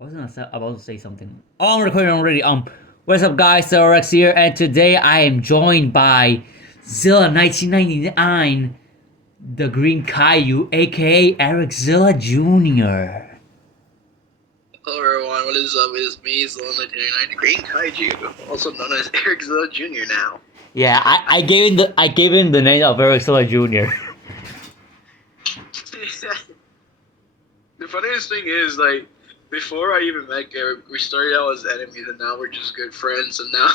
I was about to say something. Oh, I'm recording already. What's up, guys? Rex here, and today I am joined by Zilla1999, the Green Caillou, aka Eric Zilla Jr. Hello everyone, what is up? It is me, Zilla1999, Green Kaiju, also known as Eric Zilla Jr. now. Yeah, I gave him the name of Eric Zilla Jr. The funniest thing is, like, before I even met Eric, we started out as enemies, and now we're just good friends, and now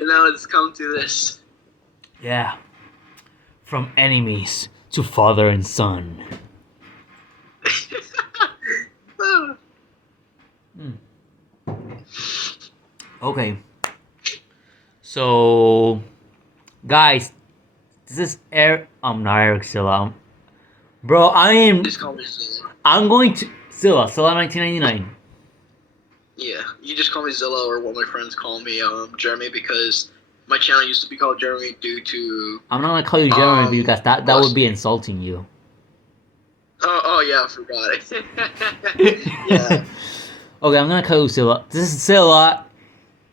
and now it's come to this. Yeah, from enemies to father and son. Okay. So, guys, this is not Eric Zilla. Bro, Just call me Zilla. I'm going to Zilla 1999. Yeah, you just call me Zilla, or what my friends call me, Jeremy, because my channel used to be called Jeremy due to... I'm not gonna call you Jeremy because that would be insulting you. Oh yeah, I forgot. Yeah. Okay, I'm gonna call you Zilla. This is Zilla.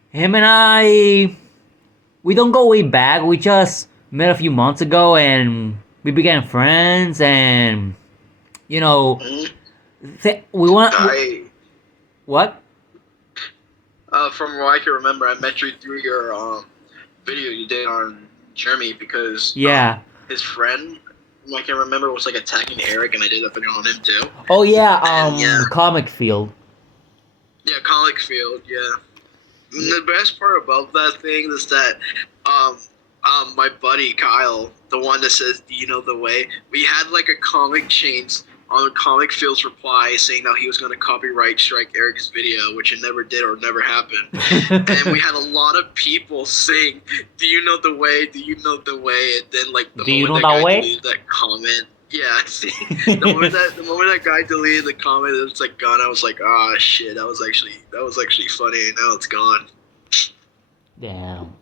Him and I, we don't go way back. We just met a few months ago and we became friends. And you know, we want. What? From what I can remember, I met you through your video you did on Jeremy because his friend, who I can remember, was like attacking Eric, and I did a video on him too. Oh yeah, Comic Field. Yeah, Comic Field. Yeah. The best part about that thing is that my buddy Kyle, the one that says, "Do you know the way?" We had like a comic change on Comic Field's reply saying that he was going to copyright strike Eric's video, which it never did or never happened. And we had a lot of people saying, "Do you know the way? Do you know the way?" And then like the moment that guy deleted that comment. Yeah, see, the moment that guy deleted the comment, it was like gone. I was like, "Ah, shit, that was actually funny." And now it's gone. Damn.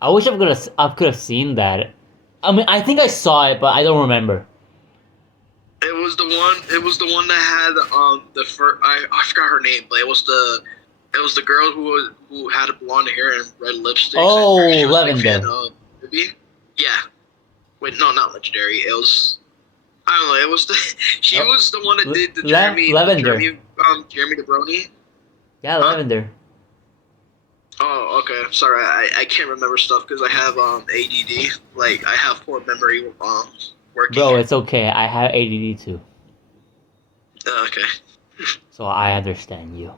I wish I could have seen that. I mean, I think I saw it, but I don't remember. It was the one that had the first. I forgot her name, but it was the girl who had blonde hair and red lipstick. Oh, Lavender. Yeah. Wait, no, not Legendary. It was, I don't know. It was she was the one that did the Jeremy Jeremy DeBroni. Yeah, Lavender. Oh, okay. Sorry, I can't remember stuff because I have ADD. Like I have poor memory working. Bro, it's okay. I have ADD too. Okay. So I understand you.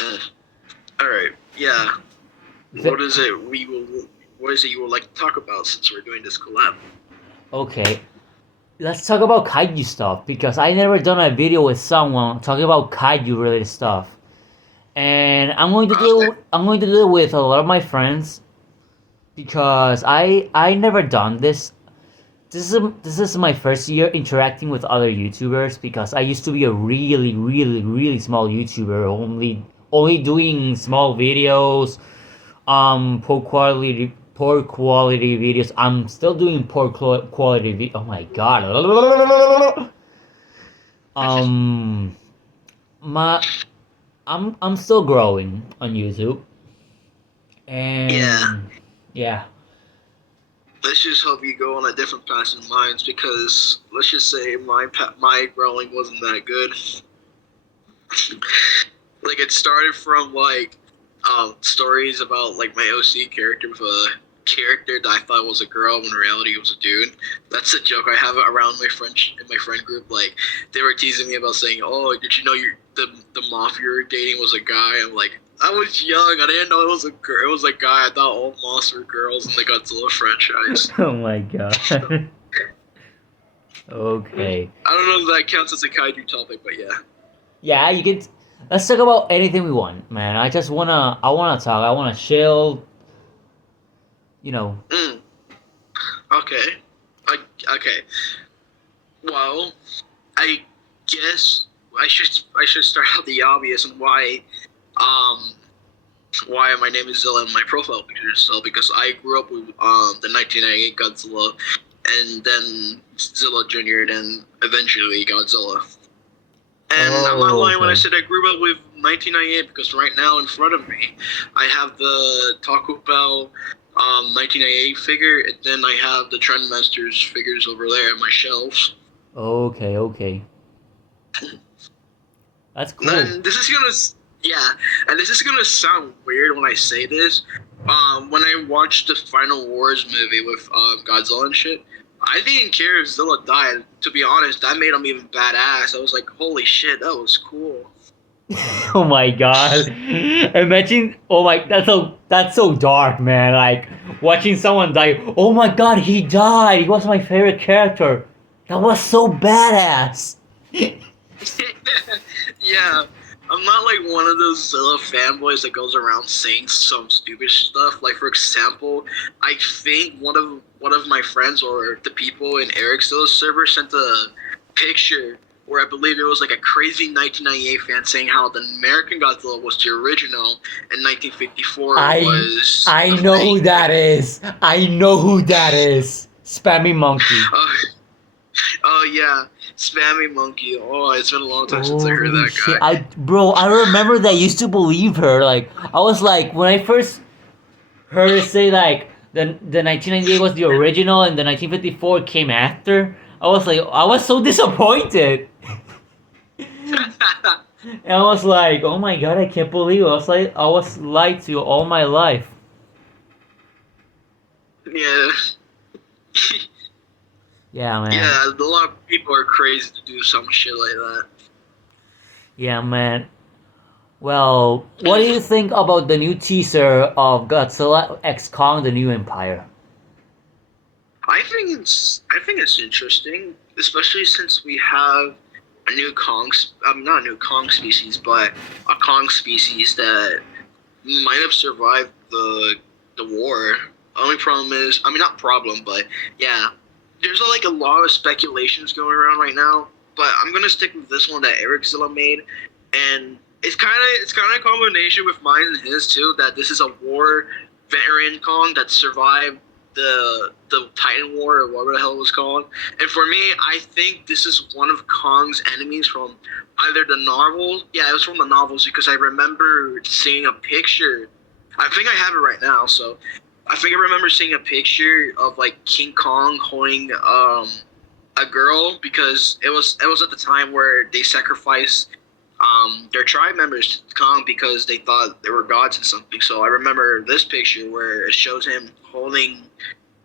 All right. Yeah. What is it you would like to talk about since we're doing this collab? Okay. Let's talk about kaiju stuff because I never done a video with someone talking about kaiju related stuff. And I'm going to do it with a lot of my friends because I never done this. This is my first year interacting with other YouTubers because I used to be a really small YouTuber, only doing small videos, poor quality videos. I'm still doing poor quality oh my god. I'm still growing on YouTube. And yeah. Let's just hope you go on a different path than mine, because let's just say my growing wasn't that good. Like it started from like stories about like my OC character with a character that I thought was a girl when in reality it was a dude. That's a joke I have around my friend group. Like they were teasing me about saying, "Oh, did you know the moth you were dating was a guy?" I'm like, I was young. I didn't know it was a girl. It was a guy. I thought all moths were girls in the Godzilla franchise. Oh my god. Okay. I don't know if that counts as a kaiju topic, but yeah. Yeah, you can. Let's talk about anything we want, man. I wanna talk. I wanna chill. You know. Okay. Okay. Well, I guess I should start out the obvious and why my name is Zilla in my profile picture. So because I grew up with the 1998 Godzilla, and then Zilla Jr. and eventually Godzilla. And I'm not Oh, lying when I okay. said I grew up with 1998 because right now in front of me, I have the Taco Bell 1998 figure, and then I have the Trendmasters figures over there on my shelves. Okay, okay. That's And cool. then this is yeah, and this is gonna sound weird when I say this. When I watched the Final Wars movie with Godzilla and shit, I didn't care if Zilla died. To be honest, that made him even badass. I was like, holy shit, that was cool. Oh my god. Imagine, oh my, that's so dark, man. Like watching someone die. Oh my god, he died. He was my favorite character. That was so badass. Yeah, I'm not like one of those Zilla fanboys that goes around saying some stupid stuff. Like for example, I think one of my friends or the people in Eric's Zilla server sent a picture where I believe it was like a crazy 1998 fan saying how the American Godzilla was the original and 1954 I was I a know who fake. that is. I know who that is. Spammy Monkey. Oh, oh yeah, Spammy Monkey. Oh, it's been a long time since I heard Holy that shit. guy. I remember that I used to believe her. Like I was like when I first heard her say like the 1998 was the original and the 1954 came after. I was so disappointed. And I was like, oh my god, I can't believe it. I was lied to all my life. Yeah. Yeah, man. Yeah, a lot of people are crazy to do some shit like that. Yeah, man. Well, what do you think about the new teaser of Godzilla X Kong: The New Empire? I think it's interesting, especially since we have a new not a new Kong species, but a Kong species that might have survived the war. Only problem is, I mean, not problem, but yeah, there's like a lot of speculations going around right now. But I'm gonna stick with this one that Eric Zilla made, and it's kind of a combination with mine and his too. That this is a war veteran Kong that survived the Titan War or whatever the hell it was called. And for me, I think this is one of Kong's enemies from either the novels. Yeah, it was from the novels because I remember seeing a picture. I think I have it right now. So I think I remember seeing a picture of like King Kong holding a girl because it was at the time where they sacrificed their tribe members to Kong because they thought they were gods and something. So I remember this picture where it shows him holding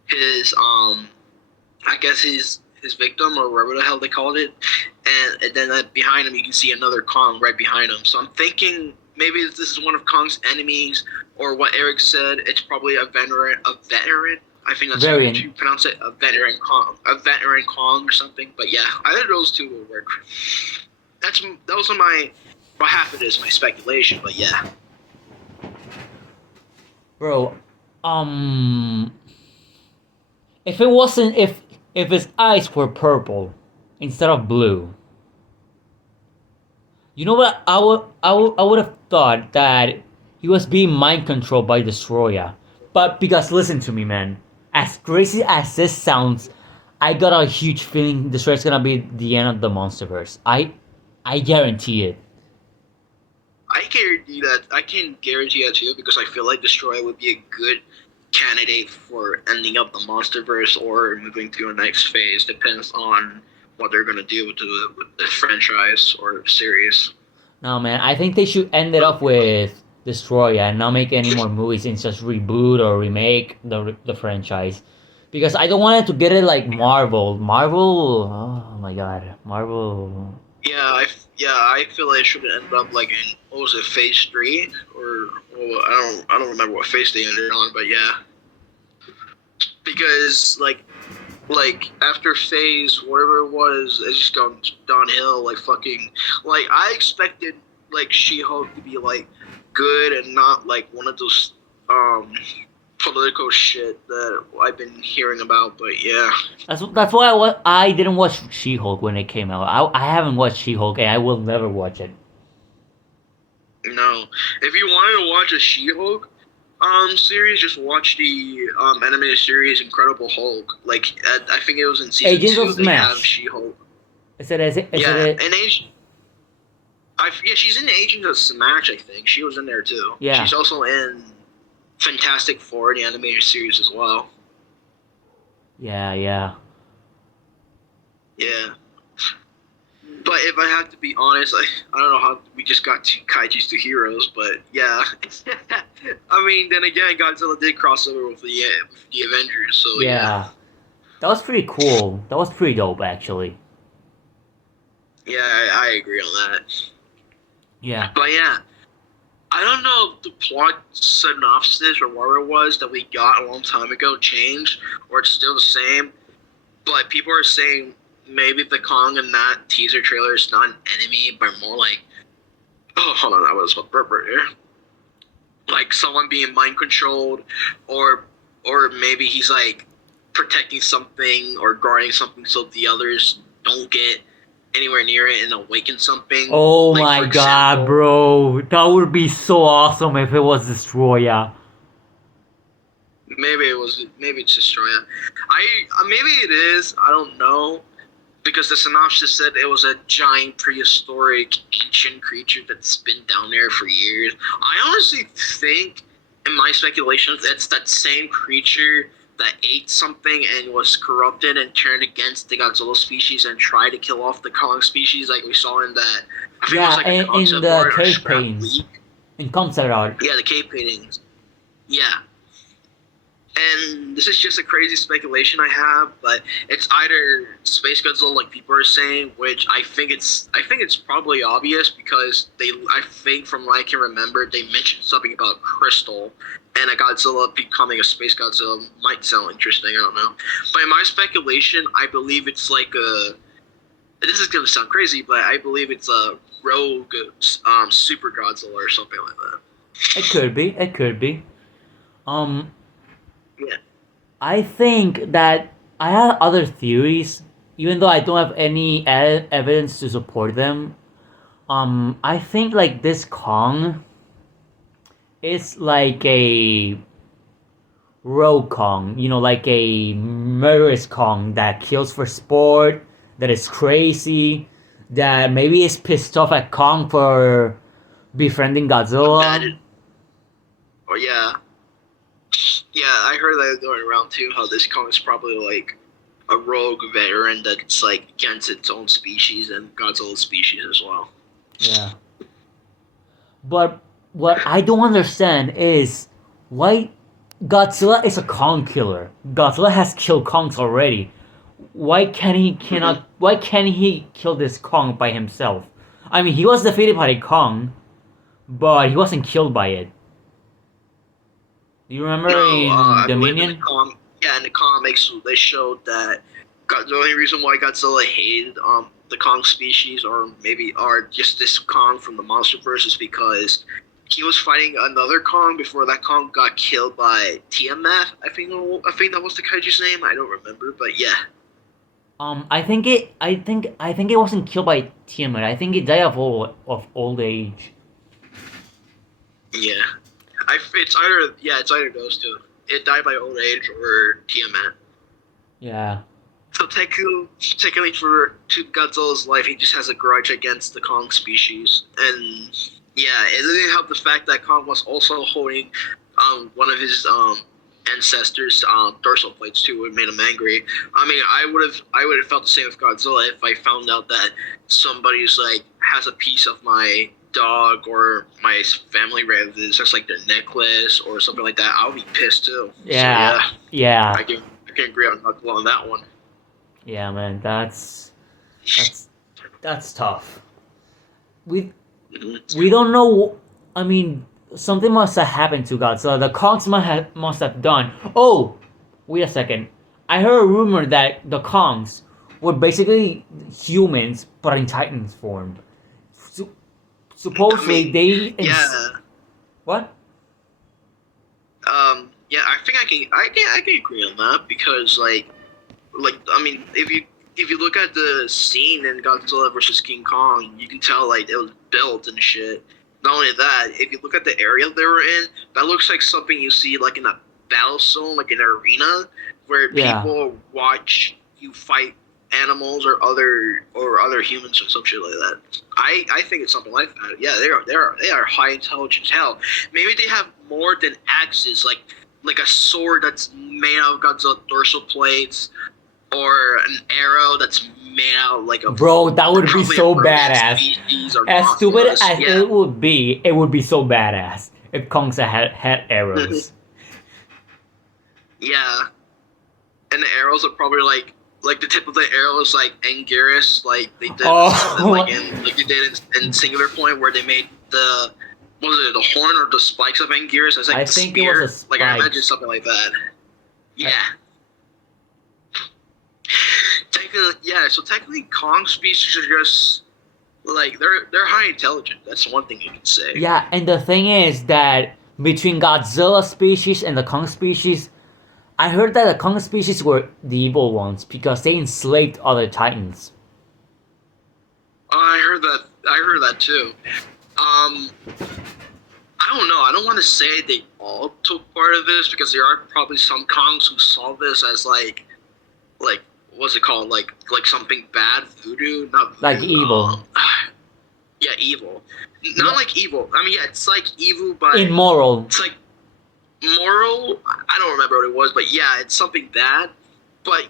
his I guess his victim or whatever the hell they called it, and then behind him you can see another Kong right behind him. So I'm thinking maybe this is one of Kong's enemies, or what Eric said. It's probably a veteran. A veteran. I think that's how Variant. you pronounce it. A veteran Kong or something. But yeah, either of those two will work. Those are well, half of it is my speculation. But yeah, Bro, if it wasn't if his eyes were purple instead of blue, you know what? I would have thought that he was being mind controlled by Destroyer. But because listen to me, man. As crazy as this sounds, I got a huge feeling Destroyer's gonna be the end of the MonsterVerse. I guarantee it. I guarantee that. I can guarantee that too because I feel like Destroyer would be a good candidate for ending up the MonsterVerse or moving to a next phase. Depends on what they're gonna do with the franchise or series. No, man. I think they should end it off with Destroyer and not make any more movies and just reboot or remake the franchise. Because I don't want it to get it like Marvel. Marvel. Oh my god. Marvel. Yeah, I feel like it should have ended up like in what was it, Phase 3 or well, I don't remember what phase they ended on, but yeah, because like after phase whatever it was, it's just gone downhill. Like fucking like I expected like She-Hulk to be like good and not like one of those political shit that I've been hearing about. But yeah, That's why I didn't watch She-Hulk when it came out. I haven't watched She-Hulk and I will never watch it. no. If you wanted to watch a She-Hulk series, just watch the animated series Incredible Hulk. Like I think it was in season Agents of 2 they have Smash. She-Hulk. Is it? Is Yeah, it? and Age. Yeah, she's in Agents of Smash. I think she was in there too. Yeah. She's also in Fantastic Four, the animated series as well. Yeah, yeah. Yeah. But if I have to be honest, I don't know how we just got to Kaiju's to Heroes, but yeah. I mean, then again, Godzilla did cross over with the Avengers, so yeah. Yeah. That was pretty cool. That was pretty dope, actually. Yeah, I agree on that. Yeah. But yeah, I don't know if the plot synopsis or whatever it was that we got a long time ago changed, or it's still the same. But people are saying maybe the Kong in that teaser trailer is not an enemy, but more like, oh, hold on, I was about to burp right here. Like someone being mind controlled, or maybe he's like protecting something or guarding something so the others don't get anywhere near it and awaken something. Oh Like my for god, example, bro. That would be so awesome if it was Destroyer. maybe it's Destroyer. Maybe it is. I don't know because the synopsis said it was a giant prehistoric ancient creature that's been down there for years. I honestly think, in my speculations, it's that same creature that ate something and was corrupted and turned against the Godzilla species and tried to kill off the Kong species, like we saw in that. I think it was Yeah, like a in concept the art or cave scrap paintings. leak. In concept art. Yeah, the cave paintings. Yeah, and this is just a crazy speculation I have, but it's either Space Godzilla, like people are saying, which I think it's probably obvious because I think from what I can remember, they mentioned something about Crystal, and a Godzilla becoming a Space Godzilla might sound interesting. I don't know, but in my speculation, I believe it's like a. This is gonna sound crazy, but I believe it's a rogue Super Godzilla or something like that. It could be. It could be. Um, Yeah. I think that I have other theories, even though I don't have any evidence to support them. I think like this Kong is like a rogue Kong, like a murderous Kong that kills for sport, that is crazy, that maybe is pissed off at Kong for befriending That Godzilla. or yeah. Yeah, I heard that going around too. How this Kong is probably like a rogue veteran that's like against its own species and Godzilla's species as well. Yeah. But what I don't understand is why Godzilla is a Kong killer. Godzilla has killed Kongs already. Mm-hmm. Why can't he kill this Kong by himself? I mean, he was defeated by a Kong, but he wasn't killed by it. Do you remember No, in I believe in Dominion? in the comics they showed that the only reason why Godzilla hated the Kong species or maybe or just this Kong from the MonsterVerse is because he was fighting another Kong before that Kong got killed by TMF. I think that was the kaiju's name. I don't remember, but yeah. I think it wasn't killed by Tiamat. I think it died of old age. Yeah, it's either those two. It died by old age or Tiamat. Yeah. So technically, for to Godzilla's life, he just has a grudge against the Kong species, and yeah, it didn't help the fact that Kong was also holding one of his ancestors' dorsal plates too, it made him angry. I mean, I would have felt the same with Godzilla if I found out that somebody's like has a piece of my dog or my family relatives, just like their necklace or something like that. I would be pissed too. So Yeah. yeah, Yeah. I can agree on Godzilla on that one. Yeah, man. That's that's tough. We Mhm. we don't know. I mean, something must have happened to Godzilla. The Kongs must have done. Oh, wait a second. I heard a rumor that the Kongs were basically humans, but in Titans form. Su- I Supposedly mean, they yeah, what? yeah. I think I can agree on that because I mean, if you look at the scene in Godzilla versus King Kong, you can tell like it was built and shit. Not only that, if you look at the area they were in, that looks like something you see like in a battle zone, like an arena, where Yeah. people watch you fight animals or other humans or some shit like that. I think it's something like that. Yeah, they are high intelligence. Hell, maybe they have more than axes, like a sword that's made out of Godzilla dorsal plates, or an arrow that's made out like a Bro, that would be probably a so rodent badass. species or As stupid Mothras. as Yeah. it would be so badass if Kongsa had arrows. Yeah, and the arrows are probably like the tip of the arrow is like Anguirus, like they did Oh, like they did in Singular Point where they made the what was it, the horn or the spikes of Anguirus? It's like I the think it spear. was a spike. Like I imagine something like that. Yeah. Technically, yeah. So technically, Kong species are just like they're high intelligent. That's one thing you can say. Yeah, and the thing is that between Godzilla species and the Kong species, I heard that the Kong species were the evil ones because they enslaved other titans. I heard that. I heard that too. I don't know. I don't want to say they all took part of this because there are probably some Kongs who saw this as like what's it called? Like something bad, voodoo, not voodoo, Like evil. Yeah, evil. Not like evil. I mean, yeah, it's like evil, but Immoral. it's like moral. I don't remember what it was, but yeah, it's something bad. But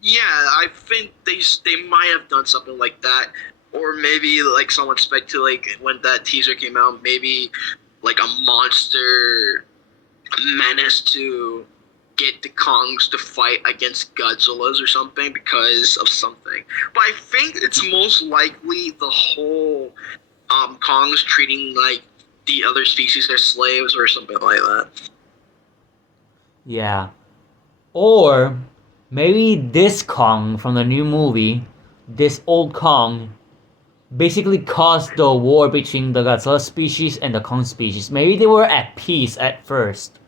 yeah, I think they might have done something like that, or maybe like someone speculate when that teaser came out, maybe like a monster menace to get the Kongs to fight against Godzillas or something because of something. But I think it's most likely the whole Kongs treating like the other species as slaves or something like that. Yeah. Or maybe this Kong from the new movie, this old Kong, basically caused the war between the Godzilla species and the Kong species. Maybe they were at peace at first.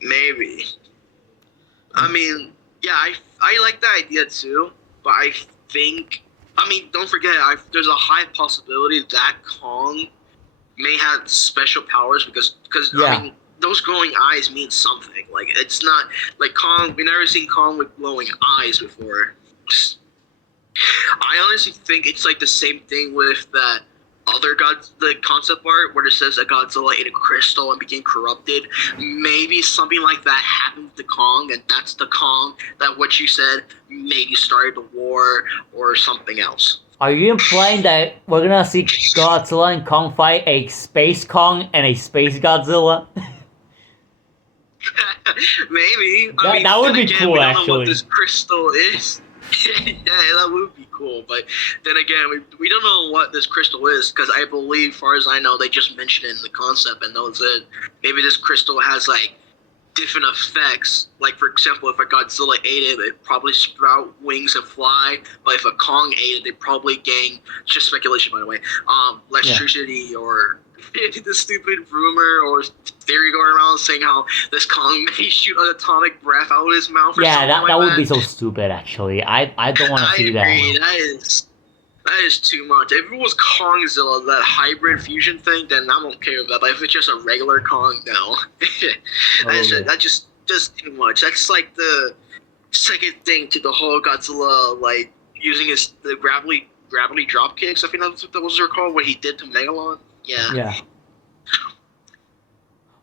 Maybe. I mean, yeah, I like the idea too, but I think, I mean, don't forget, there's a high possibility that Kong may have special powers because Yeah. I mean, those glowing eyes mean something. Like it's not like Kong. We never seen Kong with glowing eyes before. I honestly think it's like the same thing with that other the concept art where it says that Godzilla ate a crystal and became corrupted. Maybe something like that happened to Kong, and that's the Kong that what you said maybe started the war or something else. Are you implying that we're gonna see Godzilla and Kong fight a space Kong and a space Godzilla? Maybe. That would then be again, cool, we don't know actually. what this crystal is. Yeah, that would be cool. But then again, we don't know what this crystal is because I believe, as far as I know, they just mentioned it in the concept and that was it. Maybe this crystal has like different effects. Like for example, if a Godzilla ate it, it'd probably sprout wings and fly. But if a Kong ate it, they'd probably gain, just speculation by the way, electricity or the stupid rumor or theory going around saying how this Kong may shoot an atomic breath out of his mouth or something like that. That would be so stupid actually. I don't wanna see that. I agree. That is too much. If it was Kongzilla, that hybrid fusion thing, then I'm okay with that. But if it's just a regular Kong, no. That's just too much. That's like the second thing to the whole Godzilla, like using the gravity drop kicks. I think that's what those are called. What he did to Megalon. Yeah. Yeah.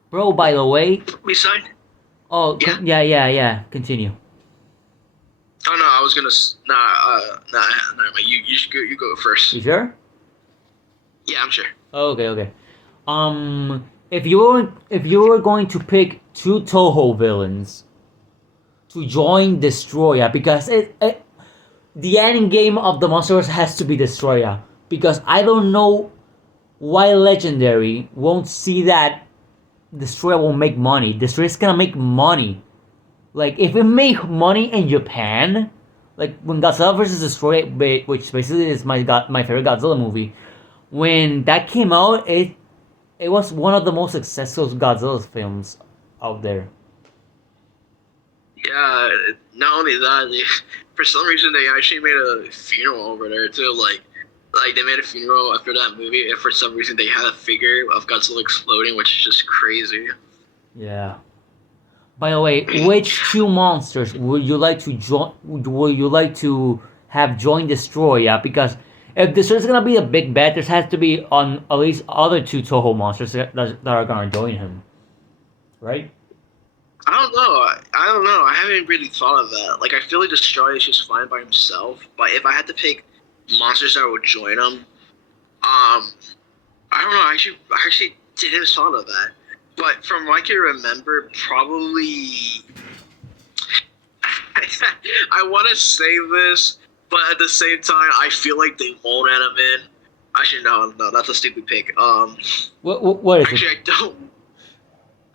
Bro, by the way. Besides. Oh, Yeah. Yeah. Continue. Oh no, I was gonna. Never mind. You go first. You sure? Yeah, I'm sure. Okay. If you were going to pick two Toho villains to join Destroyer, because the end game of the Monsters has to be Destroyer, because I don't know why Legendary won't see that Destroyer will make money. Destroyer's gonna make money. Like, if it made money in Japan, like when Godzilla vs. Destroyer, which basically is my favorite Godzilla movie, when that came out, it was one of the most successful Godzilla films out there. Yeah, not only that, for some reason they actually made a funeral over there too. Like they made a funeral after that movie, and for some reason they had a figure of Godzilla exploding, which is just crazy. Yeah. By the way, which two monsters would you like to join? Would you like to have join Destroya? Because if this is gonna be a big bet, there has to be on at least other two Toho monsters that are gonna join him, right? I don't know. I don't know. I haven't really thought of that. Like, I feel like Destroy is just fine by himself. But if I had to pick monsters that would join him, I don't know. I actually didn't thought of that. But from what I can remember, probably I want to say this, but at the same time, I feel like they won't add him in. Actually, no, that's a stupid pick. What is Actually, it? I don't.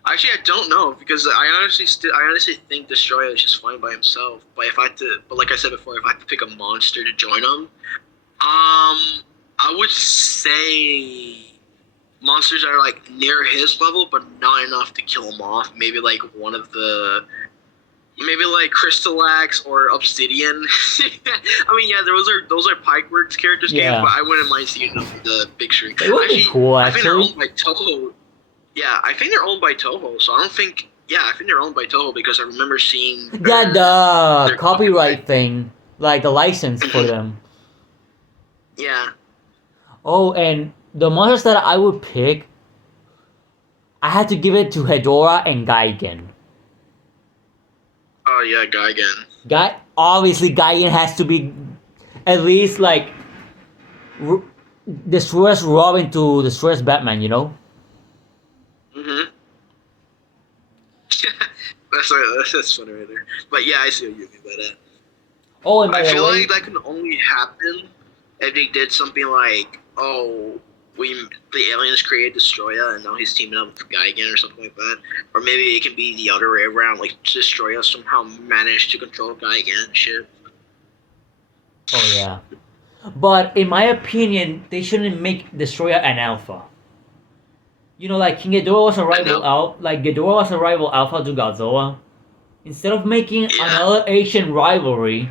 Actually, I don't know because I honestly think Destroyer is just fine by himself. But if I had to, but like I said before, if I had to pick a monster to join him, I would say monsters that are like near his level, but not enough to kill him off. Maybe like one of the, maybe like Crystalax or Obsidian. I mean, yeah, those are Pikeworks characters games, Yeah. but I wouldn't mind seeing them in the big screen. It would be cool, I think they're actually. owned by Toho. Yeah, I think they're owned by Toho, so I don't think. Yeah, I think they're owned by Toho because I remember seeing. Yeah, the Their copyright thing, like the license for them. Yeah. Oh, and the monsters that I would pick, I had to give it to Hedora and Gaigen. Oh yeah, Gigan. Obviously Gaigen has to be at least like r- destroys Robin to destroys Batman, you know? Mhm. That's funny right there. But yeah, I see what you mean by that. Oh, and by I the feel way, like that can only happen if they did something like, oh, the aliens created Destroya and now he's teaming up with Gigan or something like that. Or maybe it can be the other way around, like Destroya somehow managed to control Gigan and shit. oh yeah. But in my opinion, they shouldn't make Destroyer an alpha. You know, like King Ghidorah was a I rival know. like Ghidorah was a rival alpha to Godzilla. Instead of making Yeah. another Asian rivalry,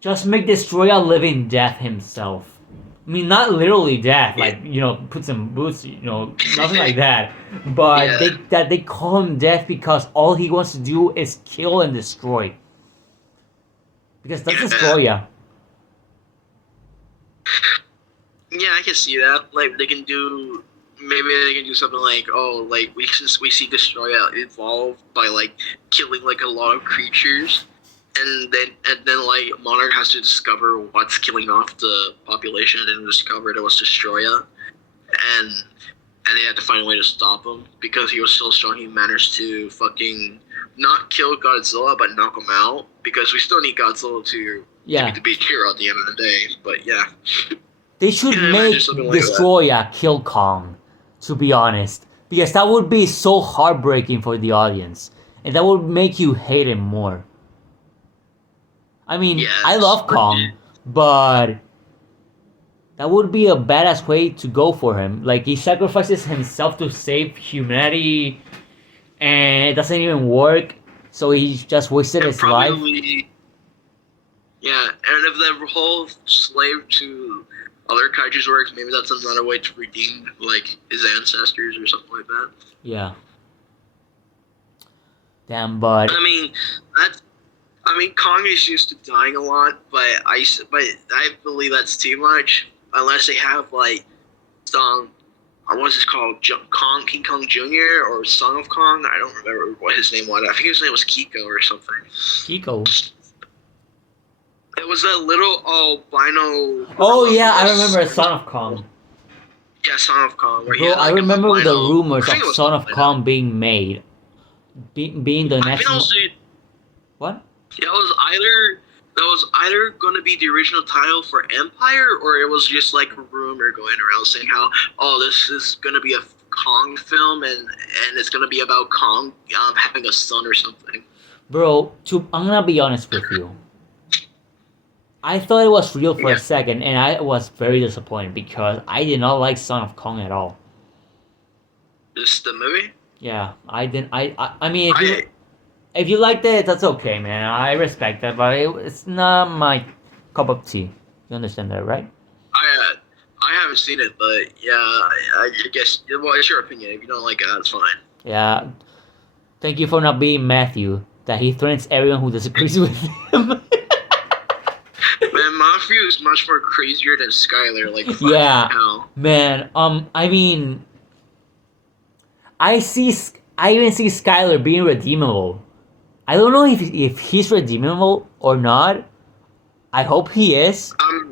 just make Destroyer living death himself. I mean, not literally death, Yeah. like put some boots, nothing like that. But Yeah. they call him death because all he wants to do is kill and destroy. Because that's Yeah. Destroyer. Yeah, I can see that. Like maybe they can do something like, oh, like we see Destroya evolve by like killing like a lot of creatures, and then like Monarch has to discover what's killing off the population, and discovered it was Destroya, and they had to find a way to stop him because he was so strong. He managed to fucking not kill Godzilla, but knock him out. Because we still need Godzilla to be hero at the end of the day. But yeah. They should Can I imagine make something like that? Destroyer kill Kong, to be honest. Because that would be so heartbreaking for the audience. And that would make you hate him more. I mean, I Yes. love Kong, but that would be a badass way to go for him. Like, he sacrifices himself to save humanity, and it doesn't even work, so he just wasted And his life. probably, yeah. And if the whole slave to other kaijus works, maybe that's another way to redeem like his ancestors or something like that. Yeah. Damn, but I mean, that's. I mean, Kong is used to dying a lot, but I believe that's too much. Unless they have like some, what's it called, King Kong Jr. or Son of Kong. I don't remember what his name was. I think his name was Kiko or something. Kiko. It was a little albino. Oh yeah, I remember Son of Kong. Yeah, Son of Kong. Where Bro, I like remember the albino, rumors I of think it was Son of albino. Kong being made. Being the I next. think also, What? yeah, that was either going to be the original title for Empire, or it was just like a rumor going around saying how, oh, this is going to be a Kong film and it's going to be about Kong having a son or something. Bro, I'm gonna be honest with you. I thought it was real for a Yeah. second, and I was very disappointed because I did not like Son of Kong at all. This the movie? Yeah, I didn't. I mean, if you liked it, that's okay, man. I respect that, but it's not my cup of tea. You understand that, right? I haven't seen it, but yeah, I guess, well, it's your opinion. If you don't like it, that's fine. Yeah. Thank you for not being Matthew. That he threatens everyone who disagrees with him. Man, Mafia is much more crazier than Skylar. Like fucking Yeah, hell. man. I mean, I see. I even see Skylar being redeemable. I don't know if he's redeemable or not. I hope he is. I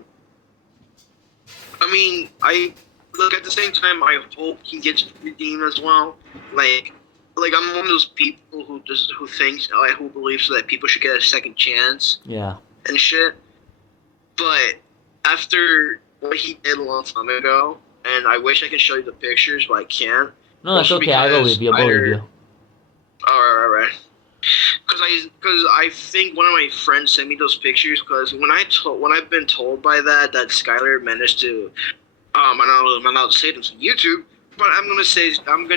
mean, I look at the same time. I hope he gets redeemed as well. Like I'm one of those people who thinks, who believes that people should get a second chance Yeah. and shit. But after what he did a long time ago, and I wish I could show you the pictures, but I can't. No, that's okay. I believe you. I believe you. Alright. Because I think one of my friends sent me those pictures. Because when I've been told by that Skylar managed to, I don't know if I'm allowed to say this on YouTube, but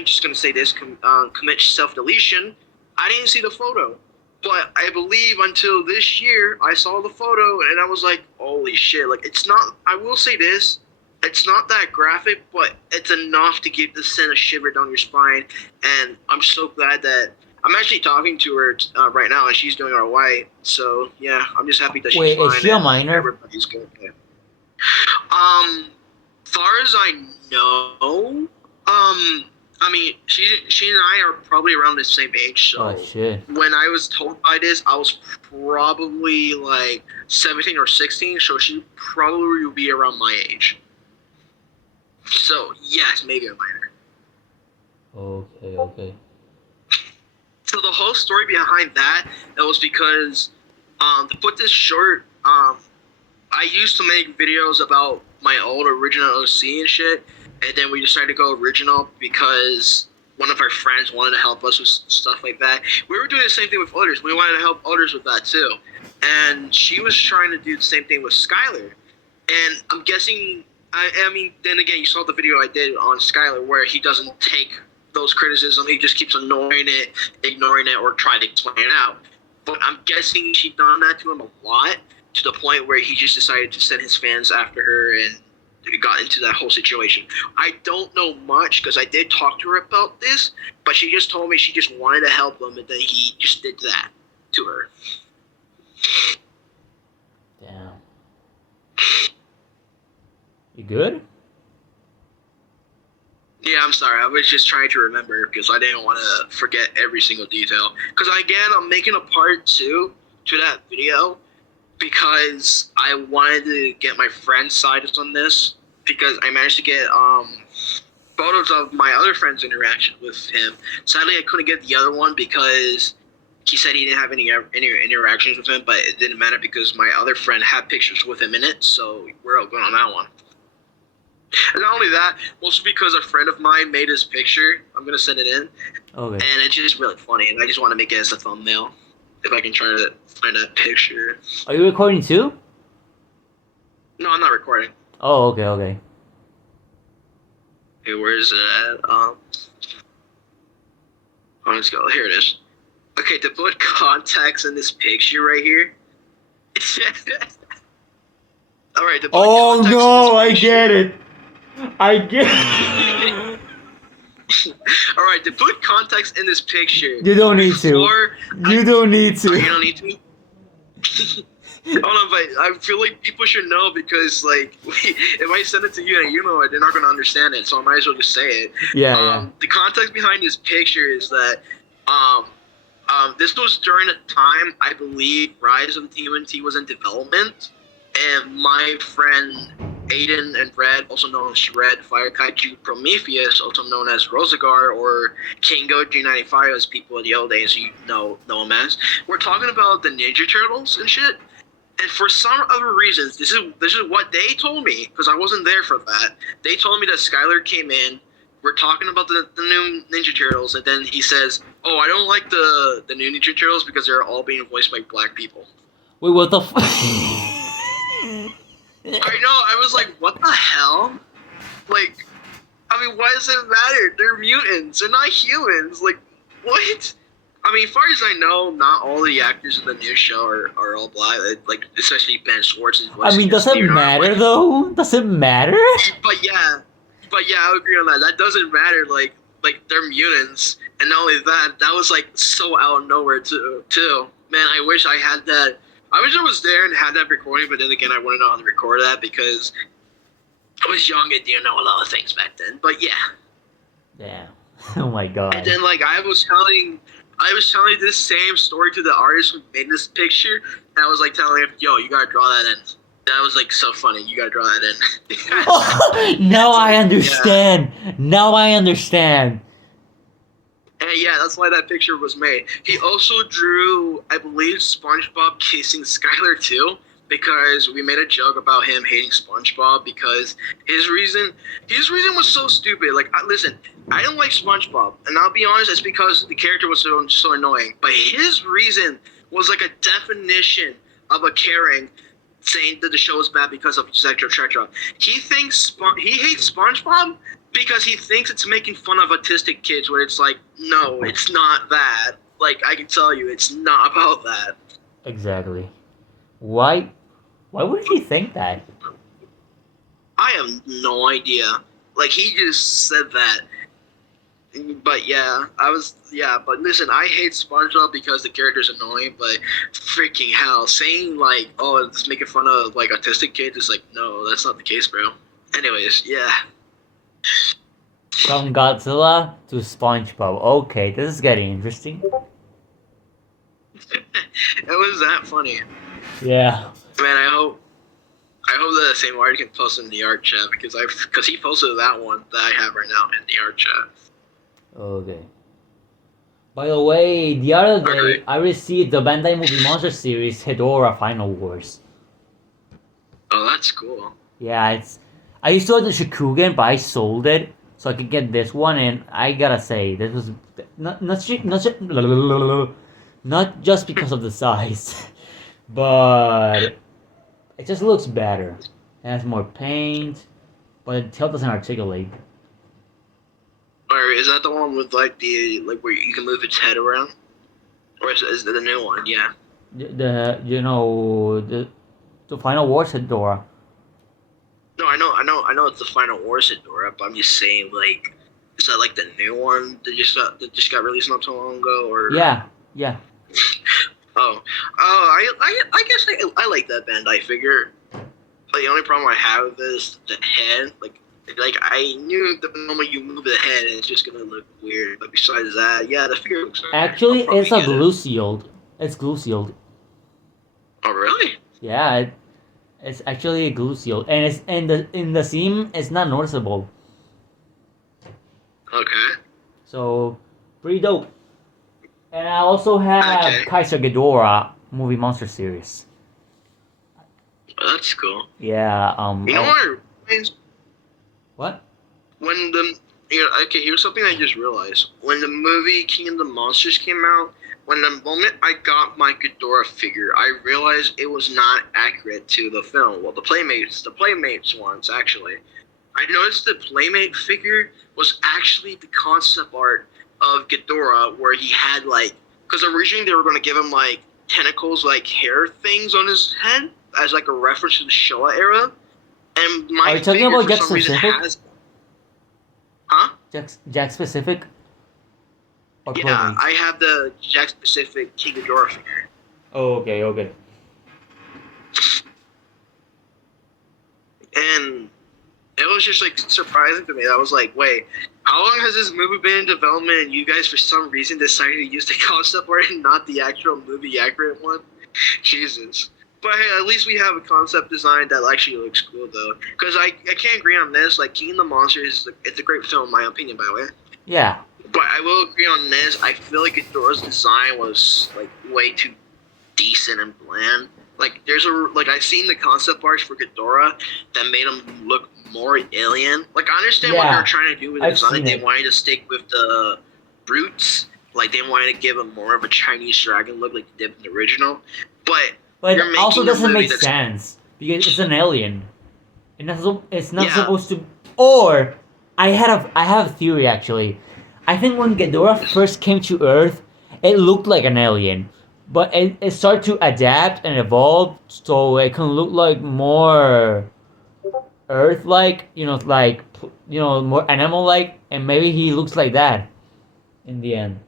just gonna say this: commit self deletion. I didn't see the photo, but I believe until this year I saw the photo and I was like, holy shit! Like it's not. I will say this: it's not that graphic, but it's enough to send a shiver down your spine. And I'm so glad that. I'm actually talking to her right now, and she's doing all right. So yeah, I'm just happy that she's Wait, fine. is she a minor? Everybody's good. Far as I know, I mean, she and I are probably around the same age. So Oh shit. when I was told by this, I was probably like 17 or 16. So she probably would be around my age. So yes, maybe a minor. Okay. So the whole story behind that was because to put this short, I used to make videos about my old original OC and shit, and then we decided to go original because one of our friends wanted to help us with stuff like that. We were doing the same thing with others. We wanted to help others with that too, and she was trying to do the same thing with Skylar. And I'm guessing, I mean, then again, you saw the video I did on Skylar where he doesn't take those criticisms. He just keeps ignoring it, or trying to explain it out. But I'm guessing she done that to him a lot, to the point where he just decided to send his fans after her and got into that whole situation. I don't know much because I did talk to her about this, but she just told me she just wanted to help him, and then he just did that to her. Damn. You good? Yeah, I'm sorry. I was just trying to remember because I didn't want to forget every single detail. Because again, I'm making a part 2 to that video because I wanted to get my friend's side on this, because I managed to get photos of my other friend's interaction with him. Sadly, I couldn't get the other one because he said he didn't have any interactions with him, but it didn't matter because my other friend had pictures with him in it, so we're all going on that one. And not only that, also because a friend of mine made his picture. I'm going to send it in. Okay. And it's just really funny, and I just want to make it as a thumbnail. If I can try to find that picture. Are you recording too? No, I'm not recording. Oh, okay. Hey, where is it at? Oh, let's go. Here it is. Okay, to put context in this picture right here. All right. To put Oh context no, in I this get picture- it. I get it. All right, to put context in this picture. You don't need to. You don't need Oh, you to. don't need to? Hold on, but I feel like people should know because, like, if I send it to you and you know it, they're not going to understand it, so I might as well just say it. Yeah. The context behind this picture is that this was during a time, I believe, Rise of the TMNT was in development, and my friend Aiden and Red, also known as Red, Fire Kaiju Prometheus, also known as Rosagar or Kingo G95 as people in the old days you know him as. We're talking about the Ninja Turtles and shit. And for some other reasons, this is what they told me, because I wasn't there for that. They told me that Skylar came in, we're talking about the new Ninja Turtles, and then he says, oh, I don't like the new Ninja Turtles because they're all being voiced by black people. Wait, what the I know, I was like, what the hell? Like, I mean, why does it matter? They're mutants, they're not humans. Like, what? I mean, as far as I know, not all the actors in the new show are all black. Like, especially Ben Schwartz's voice. I mean, does it matter though? Does it matter? But yeah, I agree on that. That doesn't matter. Like, like they're mutants, and not only that, that was like so out of nowhere too. Man, I wish I had that. I wish I was there and had that recording, but then again, I wouldn't know how to record that because I was young and didn't know a lot of things back then. But yeah. Yeah. Oh my god. And then like I was telling this same story to the artist who made this picture, and I was like telling him, "Yo, you gotta draw that in." That was like so funny. You gotta draw that in. Now I understand. Now I understand. And yeah, that's why that picture was made. He also drew, I believe, SpongeBob kissing Skylar too, because we made a joke about him hating SpongeBob because his reason was so stupid. Like, listen, I don't like SpongeBob, and I'll be honest, it's because the character was so annoying. But his reason was like a definition of a caring, saying that the show is bad because of etc. He thinks he hates SpongeBob because he thinks it's making fun of autistic kids. When it's like, no, it's not that. Like, I can tell you, it's not about that. Exactly. Why would he think that? I have no idea. Like, he just said that. But yeah, but listen, I hate SpongeBob because the character's annoying, but freaking hell, saying like, oh, it's making fun of like autistic kids is like, no, that's not the case, bro. Anyways, yeah. From Godzilla to SpongeBob. Okay, this is getting interesting. It was that funny. Yeah. Man, I hope that the same artist can post in the art chat because he posted that one that I have right now in the art chat. Okay. By the way, the other day Okay. I received the Bandai Movie Monster Series Hedora Final Wars. Oh, that's cool. Yeah, I used to have the Shikugen, but I sold it so I could get this one, and I gotta say, this was not just because of the size, but it just looks better. It has more paint, but the tail doesn't articulate. Or is that the one with like where you can move its head around? Or is it the new one? Yeah. The Final Wars Hedora. No, I know it's the Final Wars Dora, but I'm just saying, like, is that like the new one that just got released not too long ago, or? Yeah. Oh, I guess I like that Bandai figure. But the only problem I have is the head. Like I knew the moment you move the head, it's just gonna look weird. But besides that, yeah, the figure looks. Actually, I'll it's a probably get it. glue sealed. It's glue sealed. Oh really? Yeah, it's actually a glue sealed, and it's in the seam. It's not noticeable. Okay. So pretty dope. And I also have Okay. Kaiser Ghidorah movie monster series. Well, that's cool. Yeah. You know what? What? When okay, here's something I just realized. When the movie King of the Monsters came out, when the moment I got my Ghidorah figure, I realized it was not accurate to the film. Well, the Playmates ones, actually. I noticed the Playmate figure was actually the concept art of Ghidorah, where he had like, because originally they were going to give him like tentacles, like hair things on his head, as like a reference to the Showa era. And my Are you talking figure, about for Jack some reason, Specific? has. Huh? Jack Specific? Or Yeah, Playmates? I have the Jack Specific King Ghidorah figure. Oh, okay. And it was just like surprising to me. I was like, wait, how long has this movie been in development and you guys for some reason decided to use the concept art and not the actual movie accurate one? Jesus. But hey, at least we have a concept design that actually looks cool though. Because I can't agree on this. Like King of the Monsters, it's a great film in my opinion, by the way. Yeah. But I will agree on this. I feel like Ghidorah's design was like way too decent and bland. Like I've seen the concept arts for Ghidorah that made him look more alien. Like I understand what Yeah, they're trying to do with the I've design. seen They it. wanted to stick with the roots. Like they wanted to give him more of a Chinese dragon look, like they did in the original. But But you're it also making a doesn't movie make that's- sense because it's an alien. It's not Yeah. supposed to. Or I have a theory actually. I think when Ghidorah first came to Earth, it looked like an alien, but it started to adapt and evolve so it can look like more Earth-like. More animal-like. and maybe he looks like that in the end.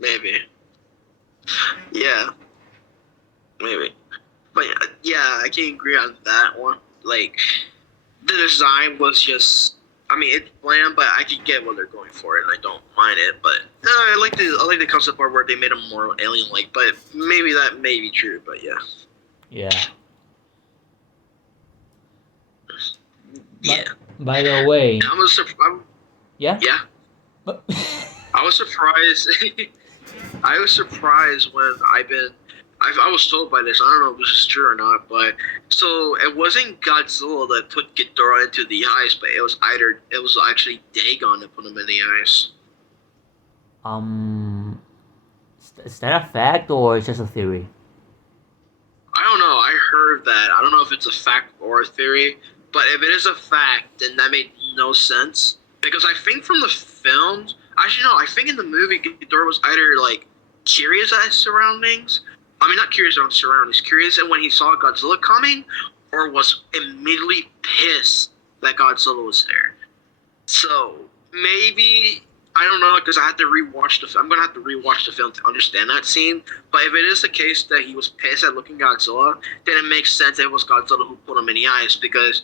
Maybe. Yeah, maybe. But yeah, I can agree on that one. Like, the design was just, I mean, it's bland, but I can get what they're going for, and I don't mind it. But I like the concept art where they made him more alien-like. But maybe that may be true. But yeah, Yeah. yeah. By the way, I was surprised. yeah. Yeah, I was surprised. I was surprised when I was told by this. I don't know if this is true or not, but so it wasn't Godzilla that put Ghidorah into the ice, but it was actually Dagon that put him in the ice. um, is that a fact or it's just a theory? I don't know. I heard that. I don't know if it's a fact or a theory, but if it is a fact, then that made no sense because I think from the films, actually no, I think in the movie Ghidorah was either like curious at his surroundings. I mean, not curious about his surroundings, curious at when he saw Godzilla coming, or was immediately pissed that Godzilla was there. So maybe I don't know because I have to rewatch the. I'm gonna have to rewatch the film to understand that scene. But if it is the case that he was pissed at looking Godzilla, then it makes sense that it was Godzilla who put him in the ice. Because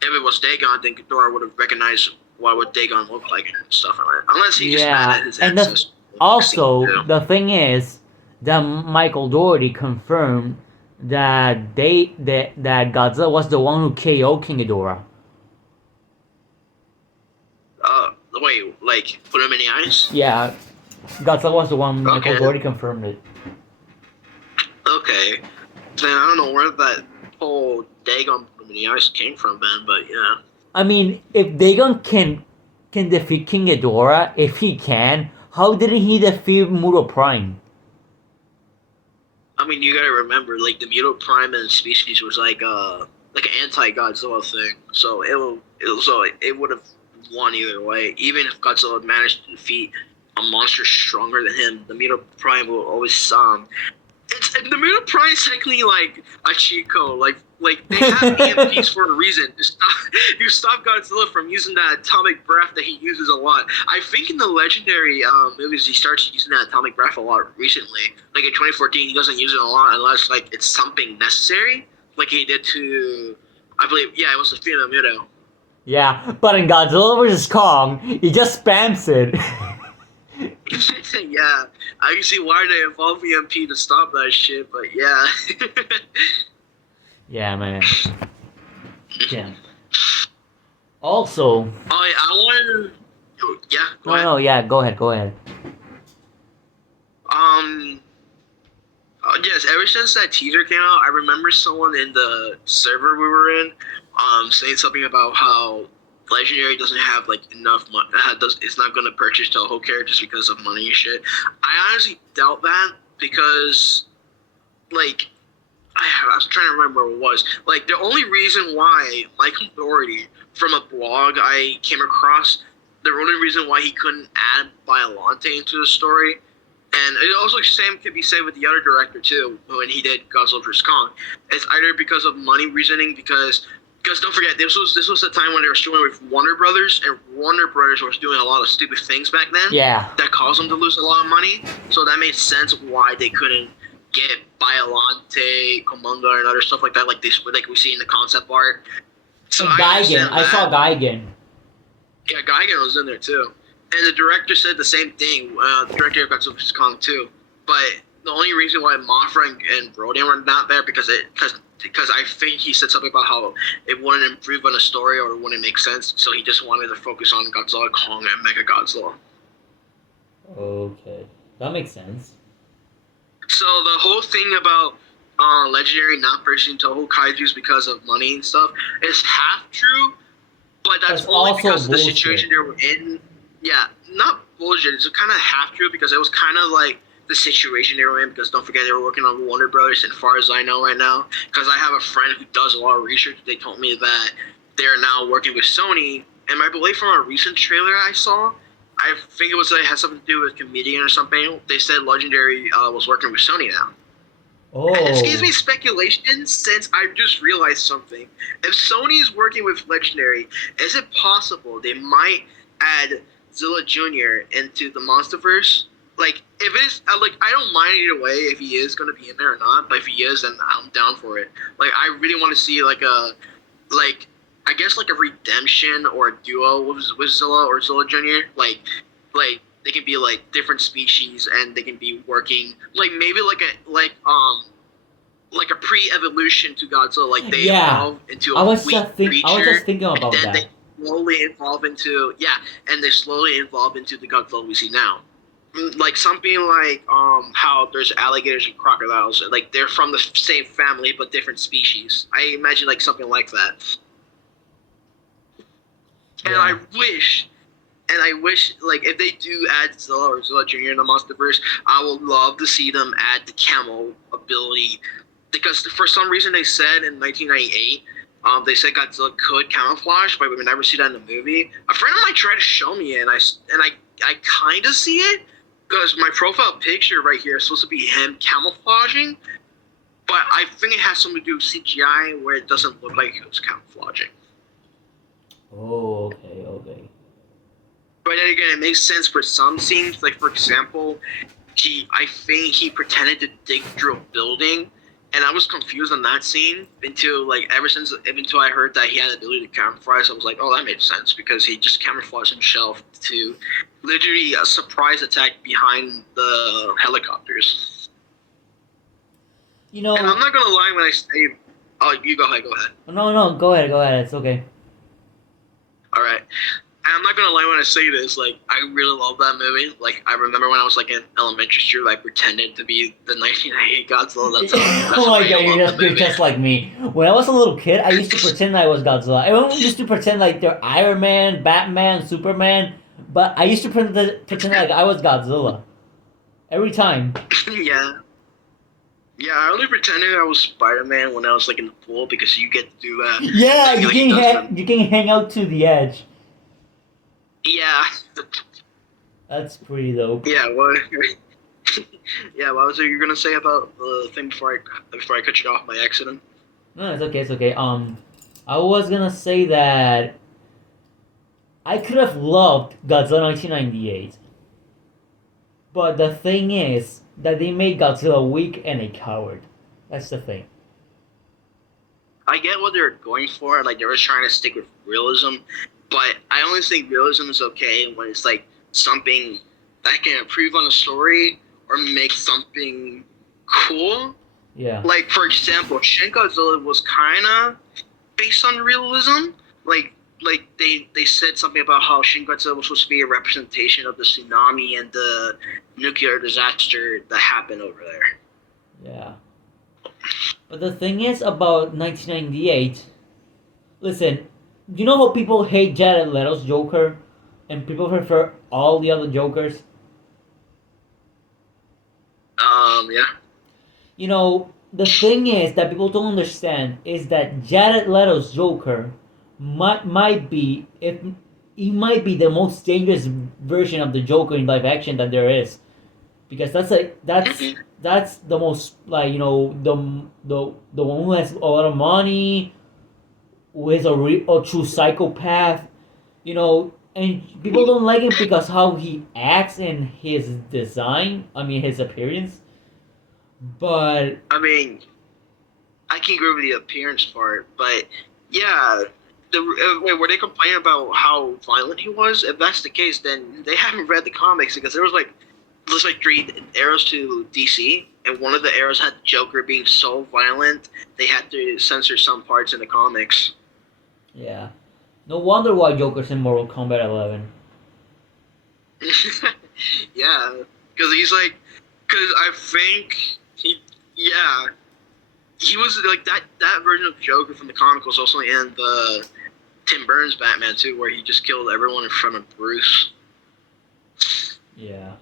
if it was Dagon, then Ghidorah would have recognized what would Dagon look like and stuff like that. Unless he just mad at his and ancestors. also the thing is that Michael Dougherty confirmed that that Godzilla was the one who KO'd King Ghidorah. Wait, like put him in the ice? Yeah, Godzilla was the one. Michael Okay. Dougherty confirmed it. Okay. Then I don't know where that whole Dagon put him in the ice came from, then. But yeah. I mean, if Dagon can defeat King Ghidorah, if he can, how didn't he defeat Muto Prime? I mean, you gotta remember, like the Muto Prime and species was like an anti-Godzilla thing, so it would have won either way. Even if Godzilla managed to defeat a monster stronger than him, the Muto Prime will always the Muto Prime is technically like a cheat code. Like they have EMPs for a reason to stop Godzilla from using that atomic breath that he uses a lot. I think in the Legendary movies he starts using that atomic breath a lot recently. Like in 2014, he doesn't use it a lot unless like it's something necessary, like he did to, I believe, yeah, it was the female Muto. Yeah, but in Godzilla vs Kong, he just spams it. Yeah, I can see why they evolved EMP to stop that shit, but yeah. Yeah, man. Yeah. Also. I want to. Yeah. Go ahead. No, yeah. Go ahead. Yes. Ever since that teaser came out, I remember someone in the server we were in, saying something about how Legendary doesn't have like enough money. It's not going to purchase Toho characters because of money and shit. I honestly doubt that because, like, I was trying to remember what it was. Like, the only reason why Michael Dougherty, from a blog I came across, the only reason why he couldn't add Biollante into the story, and it also same could be said with the other director too, when he did Godzilla vs Kong, it's either because of money reasoning, because don't forget this was the time when they were struggling with Warner Brothers, and Warner Brothers was doing a lot of stupid things back then. Yeah. That caused them to lose a lot of money, so that made sense why they couldn't get Biollante, Komunga, and other stuff like that, like we see in the concept art. So Gigan. I saw Gigan. Yeah, Gigan was in there too, and the director said the same thing. The director of Godzilla vs Kong too, but the only reason why Mothra and Rodan were not there because I think he said something about how it wouldn't improve on the story or it wouldn't make sense, so he just wanted to focus on Godzilla, Kong, and Mega Godzilla. Okay, that makes sense. So the whole thing about Legendary not purchasing Toho Kaijus because of money and stuff is half true, but that's only because of the situation they were in. Yeah, not bullshit. It's kind of half true because it was kind of like the situation they were in, because don't forget they were working on Warner Brothers, and as far as I know right now, because I have a friend who does a lot of research, they told me that they're now working with Sony, and I believe from a recent trailer I saw, I think it was it had something to do with Comedian or something, they said Legendary was working with Sony now. Oh. And excuse me, speculation, since I just realized something. If Sony is working with Legendary, is it possible they might add Zilla Jr. into the MonsterVerse. Like, if it's like, I don't mind either way if he is gonna be in there or not. But if he is, then I'm down for it. Like, I really want to see like a like I guess like a redemption or a duo with Zilla or Zilla Jr. Like they can be like different species and they can be working like maybe like a pre-evolution to Godzilla. Like they Yeah, evolve into I a was weak just think I was creature just thinking and about then they that. slowly evolve into and they slowly evolve into the Godzilla we see now. Like something like how there's alligators and crocodiles, like they're from the same family but different species. I imagine like something like that. And Yeah. I wish, like, if they do add Zilla or Zilla Jr. in the MonsterVerse, I would love to see them add the camel ability. Because for some reason they said in 1998, they said Godzilla could camouflage, but we would never see that in the movie. A friend of mine tried to show me it, and I kind of see it, because my profile picture right here is supposed to be him camouflaging, but I think it has something to do with CGI, where it doesn't look like he was camouflaging. Oh, okay, okay. But then again, it makes sense for some scenes. Like for example, I think he pretended to dig through a building, and I was confused on that scene until I heard that he had the ability to camouflage. I was like, oh, that makes sense because he just camouflaged himself to literally a surprise attack behind the helicopters. You know, And I'm not gonna lie when I say, oh, you go ahead, go ahead. no, no, go ahead, go ahead. It's okay. All right. And I'm not gonna lie when I say this, like I really love that movie. Like I remember when I was like in elementary school, I pretended to be the 1998 Godzilla. That's Oh why my god, I love the you're movie. just like me. When I was a little kid, I used to pretend I was Godzilla. Everyone used to pretend like they're Iron Man, Batman, Superman, but I used to pretend like I was Godzilla every time. Yeah. Yeah, I only pretended I was Spider-Man when I was like in the pool because you get to do that. Yeah, Like he does them. you can hang out to the edge. Yeah. That's pretty dope. Yeah. What? Yeah. What was it you were gonna say about the thing before I cut you off by accident? No, it's okay, it's okay. I was gonna say that I could have loved Godzilla 1998, but the thing is that they made Godzilla weak and a coward. That's the thing. I get what they're going for, like they were trying to stick with realism, but I only think realism is okay when it's like something that can improve on a story or make something cool. Yeah. Like for example, Shin Godzilla was kind of based on realism. Like they said something about how Shin Godzilla was supposed to be a representation of the tsunami and the nuclear disaster that happened over there. Yeah. But the thing is about 1998. Listen, you know how people hate Jared Leto's Joker, and people prefer all the other Jokers. Yeah. You know, the thing is that people don't understand is that Jared Leto's Joker might be if he might be the most dangerous version of the Joker in live action that there is, because that's the most like the one who has a lot of money, who is a true psychopath, and people don't like him because how he acts and his design. I mean his appearance, but I mean, I can agree with the appearance part, but yeah, wait, were they complaining about how violent he was? If that's the case, then they haven't read the comics because there's like three arrows to DC, and one of the arrows had Joker being so violent they had to censor some parts in the comics. yeah, no wonder why Joker's in Mortal Kombat 11. Yeah, because because I think yeah, he was like that version of Joker from the comic was also in the Tim Burns Batman too, where he just killed everyone in front of Bruce. Yeah.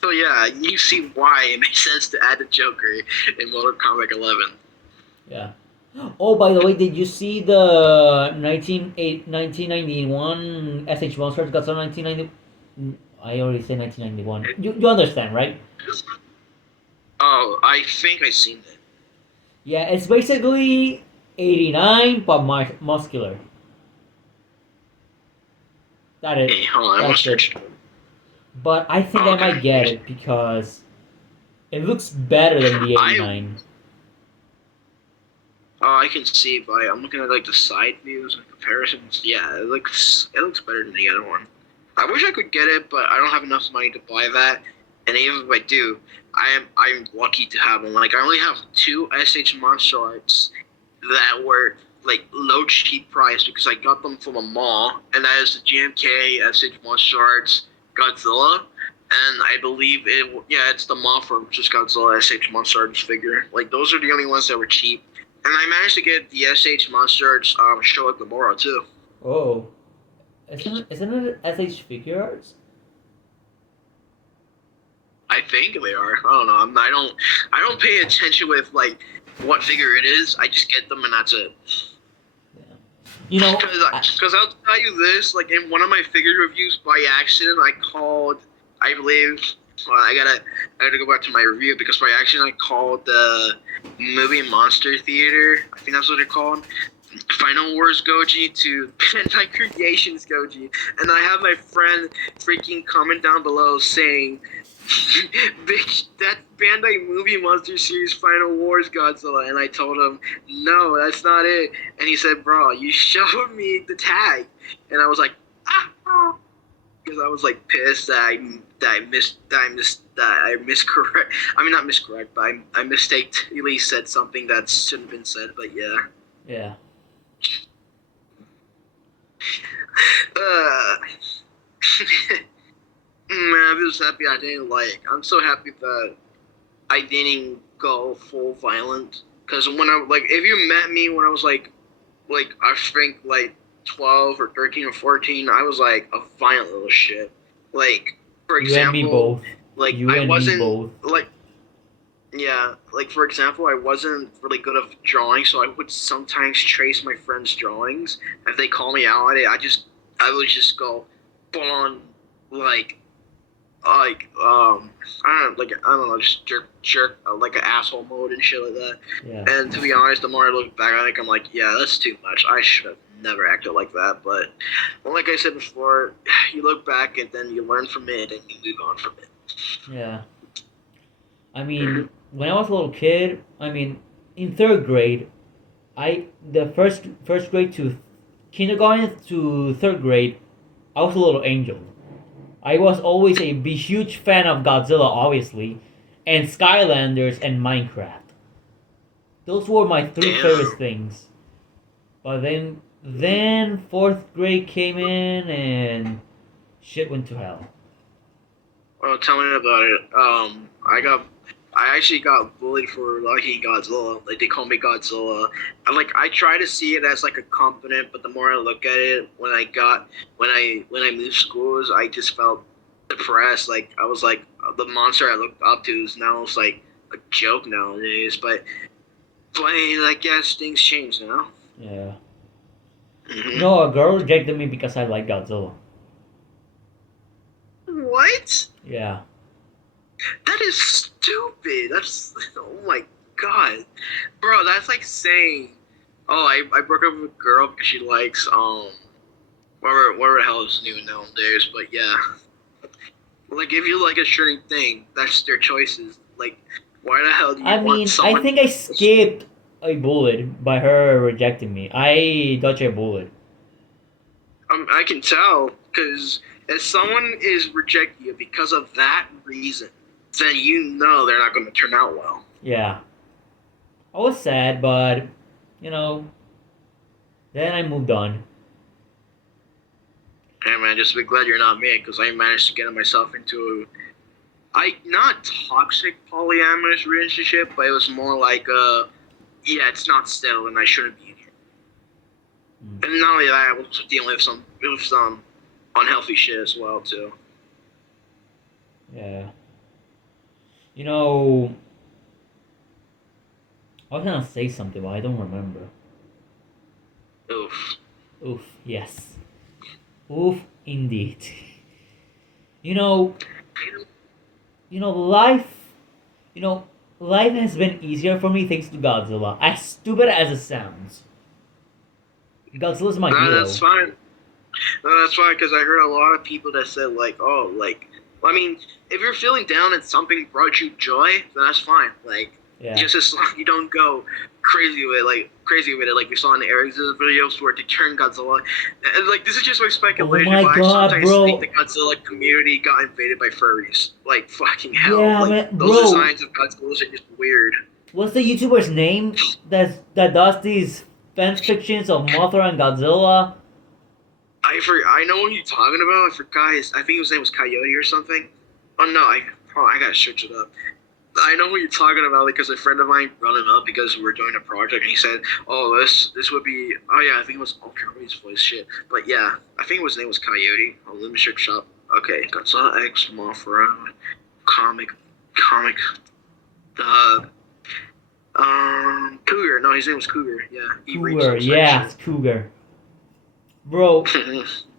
So yeah, you see why it makes sense to add the Joker in Mortal Kombat 11. Yeah. Oh, by the way, did you see the 1991 SH Monsters got some 1990? I already said 1991. You understand, right? Oh, I think I seen that. Yeah, it's basically 89 but muscular. That it. Hey, hold on, I'm gonna That's it. search. But I think Oh, I okay. might get it because it looks better than the I 89. I can see by I'm looking at like the side views and comparisons. Yeah, it looks better than the other one. I wish I could get it, but I don't have enough money to buy that. And even if I do, I'm lucky to have them. Like I only have two SH Monster Arts that were like low cheap price because I got them from a mall, and that is the GMK SH Monster Arts Godzilla. And I believe it's the Mothra, which is Godzilla SH Monster Arts figure. Like those are the only ones that were cheap. And I managed to get the SH Monster Arts show at Gamora too. Oh, isn't it SH Figure Arts? I think they are. I don't know. I don't pay attention with like what figure it is. I just get them and that's it. Yeah. You know, Because I'll tell you this, like in one of my figure reviews by accident, I called, I believe, I gotta go back to my review because by accident I called the movie Monster Theater. I think that's what they're called. Final Wars Goji to Bandai Creations Goji, and I have my friend freaking comment down below saying, "Bitch, that Bandai movie Monster Series Final Wars Godzilla," and I told him, "No, that's not it," and he said, "Bro, you showed me the tag," and I was like, "Ah," because I was like pissed that I miscorrect. I mean, not miscorrect, but I mistakenly said something that shouldn't have been said. But yeah. yeah. Uh, Man, I'm just happy I didn't like. I'm so happy that I didn't go full violent. Cause when I like, if you met me when I was like I think like 12 or 13 or 14, I was like a violent little shit. Like for You and me example, both. like You I and me wasn't both. like yeah, like for example, I wasn't really good at drawing, so I would sometimes trace my friends' drawings. If they call me out on it, I would just go full on like I don't know, just jerk like an asshole mode and shit like that. Yeah. And to be honest, the more I look back, I think I'm like, yeah, that's too much. I should have never acted like that. But well, like I said before, you look back and then you learn from it and you move on from it. Yeah. I Mm-hmm. mean, when I was a little kid, I mean, in third grade, the first grade to kindergarten to third grade, I was a little angel. I was always a huge fan of Godzilla, obviously, and Skylanders and Minecraft. Those were my three favorite Damn. things. But then fourth grade came in and shit went to hell. Well, tell me about it. I actually got bullied for liking Godzilla. Like they call me Godzilla. I try to see it as like a compliment, but the more I look at it, when I moved schools, I just felt depressed. Like I was like the monster I looked up to is now it's like a joke nowadays. But I guess things change now. Yeah. You Hmm. know, a girl rejected me because I like Godzilla. What? Yeah. That is stupid. That's oh my god, bro. That's like saying, oh, I broke up with a girl because she likes whatever the hell is new nowadays. But yeah, like if you like a certain thing, that's their choices. Like, why the hell do I you want mean, I someone? think I skipped a bullet by her rejecting me. I dodged a bullet. I can tell because if someone is rejecting you because of that reason, then you know they're not going to turn out well. Yeah. I was sad, but, you know, then I moved on. Hey man, just be glad you're not me because I managed to get myself into not toxic polyamorous relationship, but it was more like yeah, it's not stable and I shouldn't be in here. Mm. And not only that, I was dealing with some unhealthy shit as well too. Yeah. You know, I was gonna say something, but I don't remember. Oof. Oof, yes. Oof, indeed. You know, you know, life, you know, life has been easier for me thanks to Godzilla. As stupid as it sounds. Godzilla's my Nah, that's hero. fine. No, that's why, because I heard a lot of people that said like, oh, like, I mean, if you're feeling down and something brought you joy, then that's fine. Like, Yeah. just as long as you don't go crazy with it, like we saw in Eric's videos where they turn Godzilla. And like, this is just my speculation, my but I God, sometimes bro. think the Godzilla community got invaded by furries. Like, fucking hell. Yeah, Like, man, those bro. designs of Godzillas are just weird. What's the YouTuber's name that does these fan fictions of Mothra and Godzilla? I know what you're talking about. I forgot I think his name was Coyote or something. Oh no, I gotta search it up. I know what you're talking about because a friend of mine brought him up because we were doing a project and he said, "Oh, this would be." Oh yeah, I think it was. Oh, I can't remember his voice shit. But yeah, I think his name was Coyote. Oh, let me search up. Okay, Godzilla X Mothra comic. The Cougar. No, his name was Cougar. Yeah, he reads Cougar, those yeah, it's Cougar. Bro,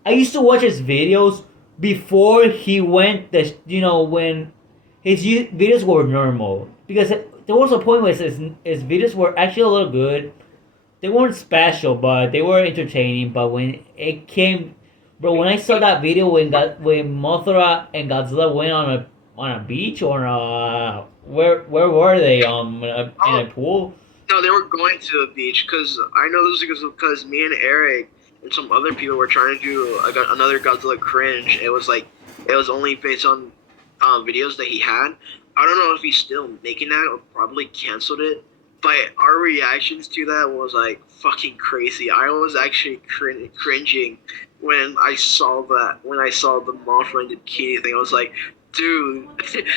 I used to watch his videos before he went when his videos were normal. Because there was a point where his videos were actually a little good. They weren't special, but they were entertaining. But when it came, bro, when I saw that video when Mothra and Godzilla went on a beach or where were they in a pool? No, they were going to the beach because I know this because me and Eric and some other people were trying to do another Godzilla cringe. It was like it was only based on videos that he had. I don't know if he's still making that or probably canceled it. But our reactions to that was like fucking crazy. I was actually cringing when I saw that. When I saw the Mothra and the Kitty thing, I was like, dude,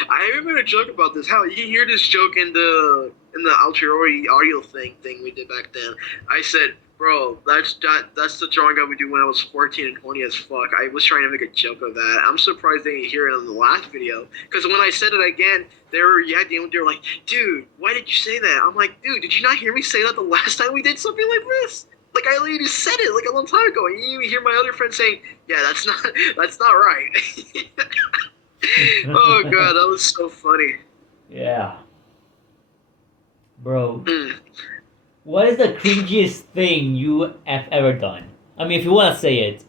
I even made a joke about this. How you can hear this joke in the ulteriority audio thing we did back then. I said, bro, that's the drawing I would do when I was 14 and 20 as fuck. I was trying to make a joke of that. I'm surprised they didn't hear it on the last video. Because when I said it again, they were like, dude, why did you say that? I'm like, dude, did you not hear me say that the last time we did something like this? Like I literally said it like a long time ago. And you hear my other friend saying, yeah, that's not right. Oh god, that was so funny. Yeah, bro. Mm. What is the cringiest thing you have ever done? I mean, if you want to say it.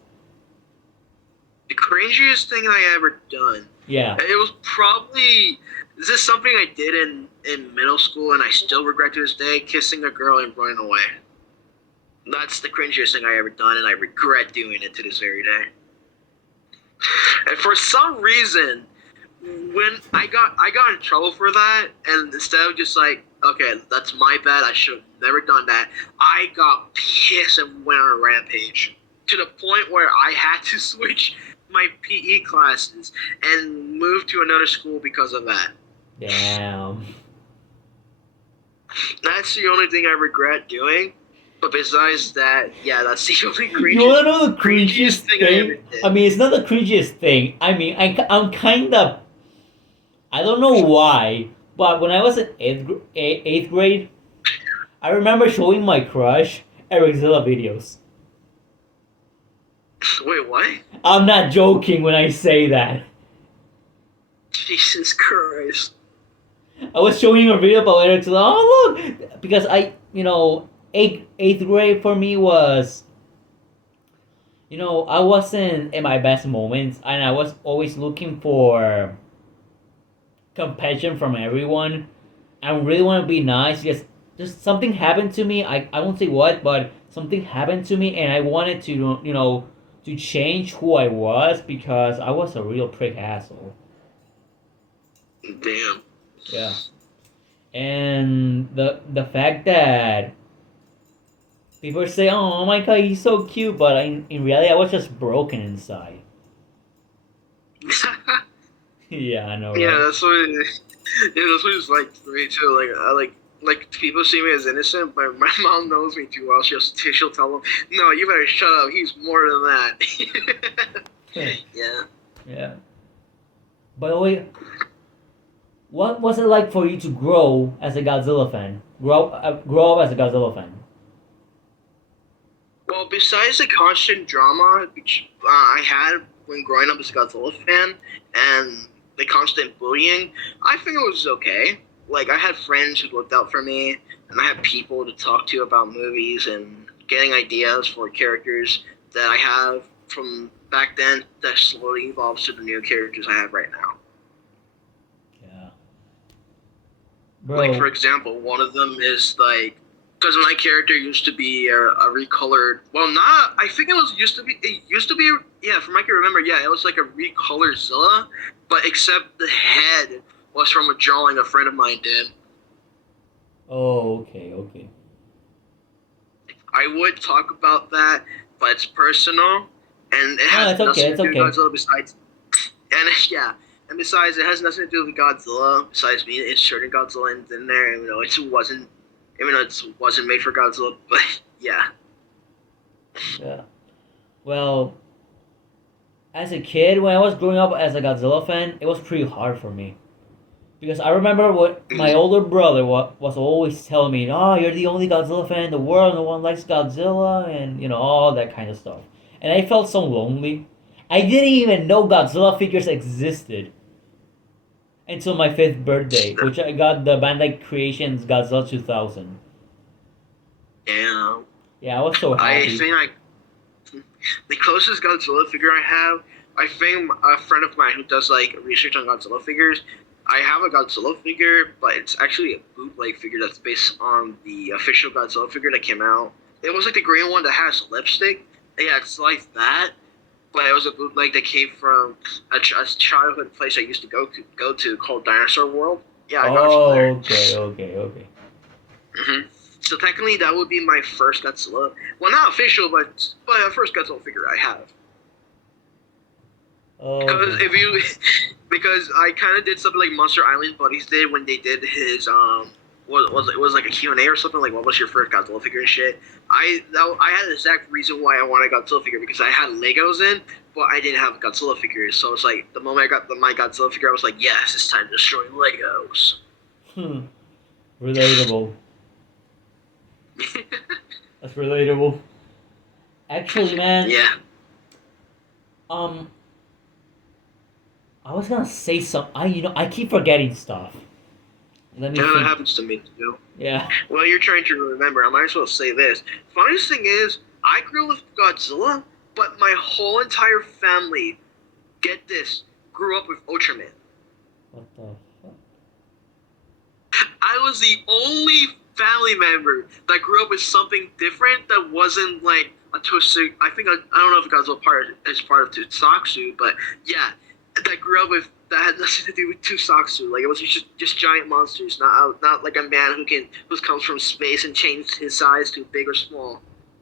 The cringiest thing I ever done. Yeah. It was probably. Is this something I did in middle school and I still regret to this day? Kissing a girl and running away. That's the cringiest thing I ever done, and I regret doing it to this very day. And for some reason, when I got in trouble for that, and instead of just like, okay, that's my bad, I should have never done that, I got pissed and went on a rampage. To the point where I had to switch my PE classes and move to another school because of that. Damn. That's the only thing I regret doing. But besides that, yeah, that's the only cringiest. You wanna know the cringiest thing I ever did. I mean, it's not the cringiest thing. I mean, I'm kind of. I don't know why, but when I was in eighth grade, I remember showing my crush Zilla videos. Wait, what? I'm not joking when I say that. Jesus Christ. I was showing her video about Zilla. Oh look, because eighth grade for me was, I wasn't in my best moments, and I was always looking for compassion from everyone. I really want to be nice because just something happened to me. I won't say what, but something happened to me, and I wanted to to change who I was because I was a real prick asshole. Damn. Yeah. And the fact that people say, "Oh my god, he's so cute," but in reality, I was just broken inside. Yeah, I know. Right? Yeah, that's what. That's what it's like for me too. Like I like people see me as innocent, but my mom knows me too well. She'll tell them, "No, you better shut up. He's more than that." Yeah. Yeah. By the way, what was it like for you to grow as a Godzilla fan? Grow up as a Godzilla fan. Well, besides the constant drama which I had when growing up as a Godzilla fan and the constant bullying, I think it was okay. Like, I had friends who looked out for me, and I had people to talk to about movies and getting ideas for characters that I have from back then that slowly evolves to the new characters I have right now. Yeah. Like for Bro. example, one of them is like because my character used to be a recolored. Well, not. I think it was used to be. It used to be. Yeah, from I can remember. Yeah, it was like a recolored Zilla, but except the head was from a drawing a friend of mine did. Oh, okay, okay. I would talk about that, but it's personal, and it No, has it's okay, nothing to it's do with okay. Godzilla. Besides, and yeah, and besides, it has nothing to do with Godzilla. Besides me inserting Godzilla in there, even though it wasn't made for Godzilla, but yeah. Yeah. Well, as a kid, when I was growing up as a Godzilla fan, it was pretty hard for me. Because I remember what my older brother was always telling me, oh, you're the only Godzilla fan in the world, no one likes Godzilla, and, all that kind of stuff. And I felt so lonely. I didn't even know Godzilla figures existed until my 5th birthday, which I got the Bandai Creations Godzilla 2000. Yeah, Yeah, I was so I happy. think the closest Godzilla figure I have, I think a friend of mine who does like research on Godzilla figures. I have a Godzilla figure, but it's actually a bootleg figure that's based on the official Godzilla figure that came out. It was like the green one that has lipstick. Yeah, it's like that, but it was a bootleg that came from a childhood place I used to go to called Dinosaur World. Yeah, I got it from there. Oh, okay, okay, okay. So technically, that would be my first Godzilla. Well, not official, but a first Godzilla figure I have. Because Okay. if you, because I kind of did something like Monster Island Buddies did when they did his what was it was like a Q&A or something like what was your first Godzilla figure and shit. I had the exact reason why I wanted a Godzilla figure because I had Legos in, but I didn't have Godzilla figures. So it's like the moment I got my Godzilla figure, I was like, yes, it's time to destroy Legos. Hmm. Relatable. That's relatable. Actually, man, Yeah, um, I was gonna say some. I keep forgetting stuff. Let me yeah, that think. happens to me too. Yeah. Well, you're trying to remember. I might as well say this. Funniest thing is, I grew up with Godzilla, but my whole entire family, get this, grew up with Ultraman. What the fuck? I was the only family member that grew up with something different that wasn't like a Tosu. I don't know if Godzilla is part of Tokusatsu, but yeah, that grew up with that had nothing to do with Tokusatsu. Like it was just giant monsters, not like a man who comes from space and changed his size to big or small.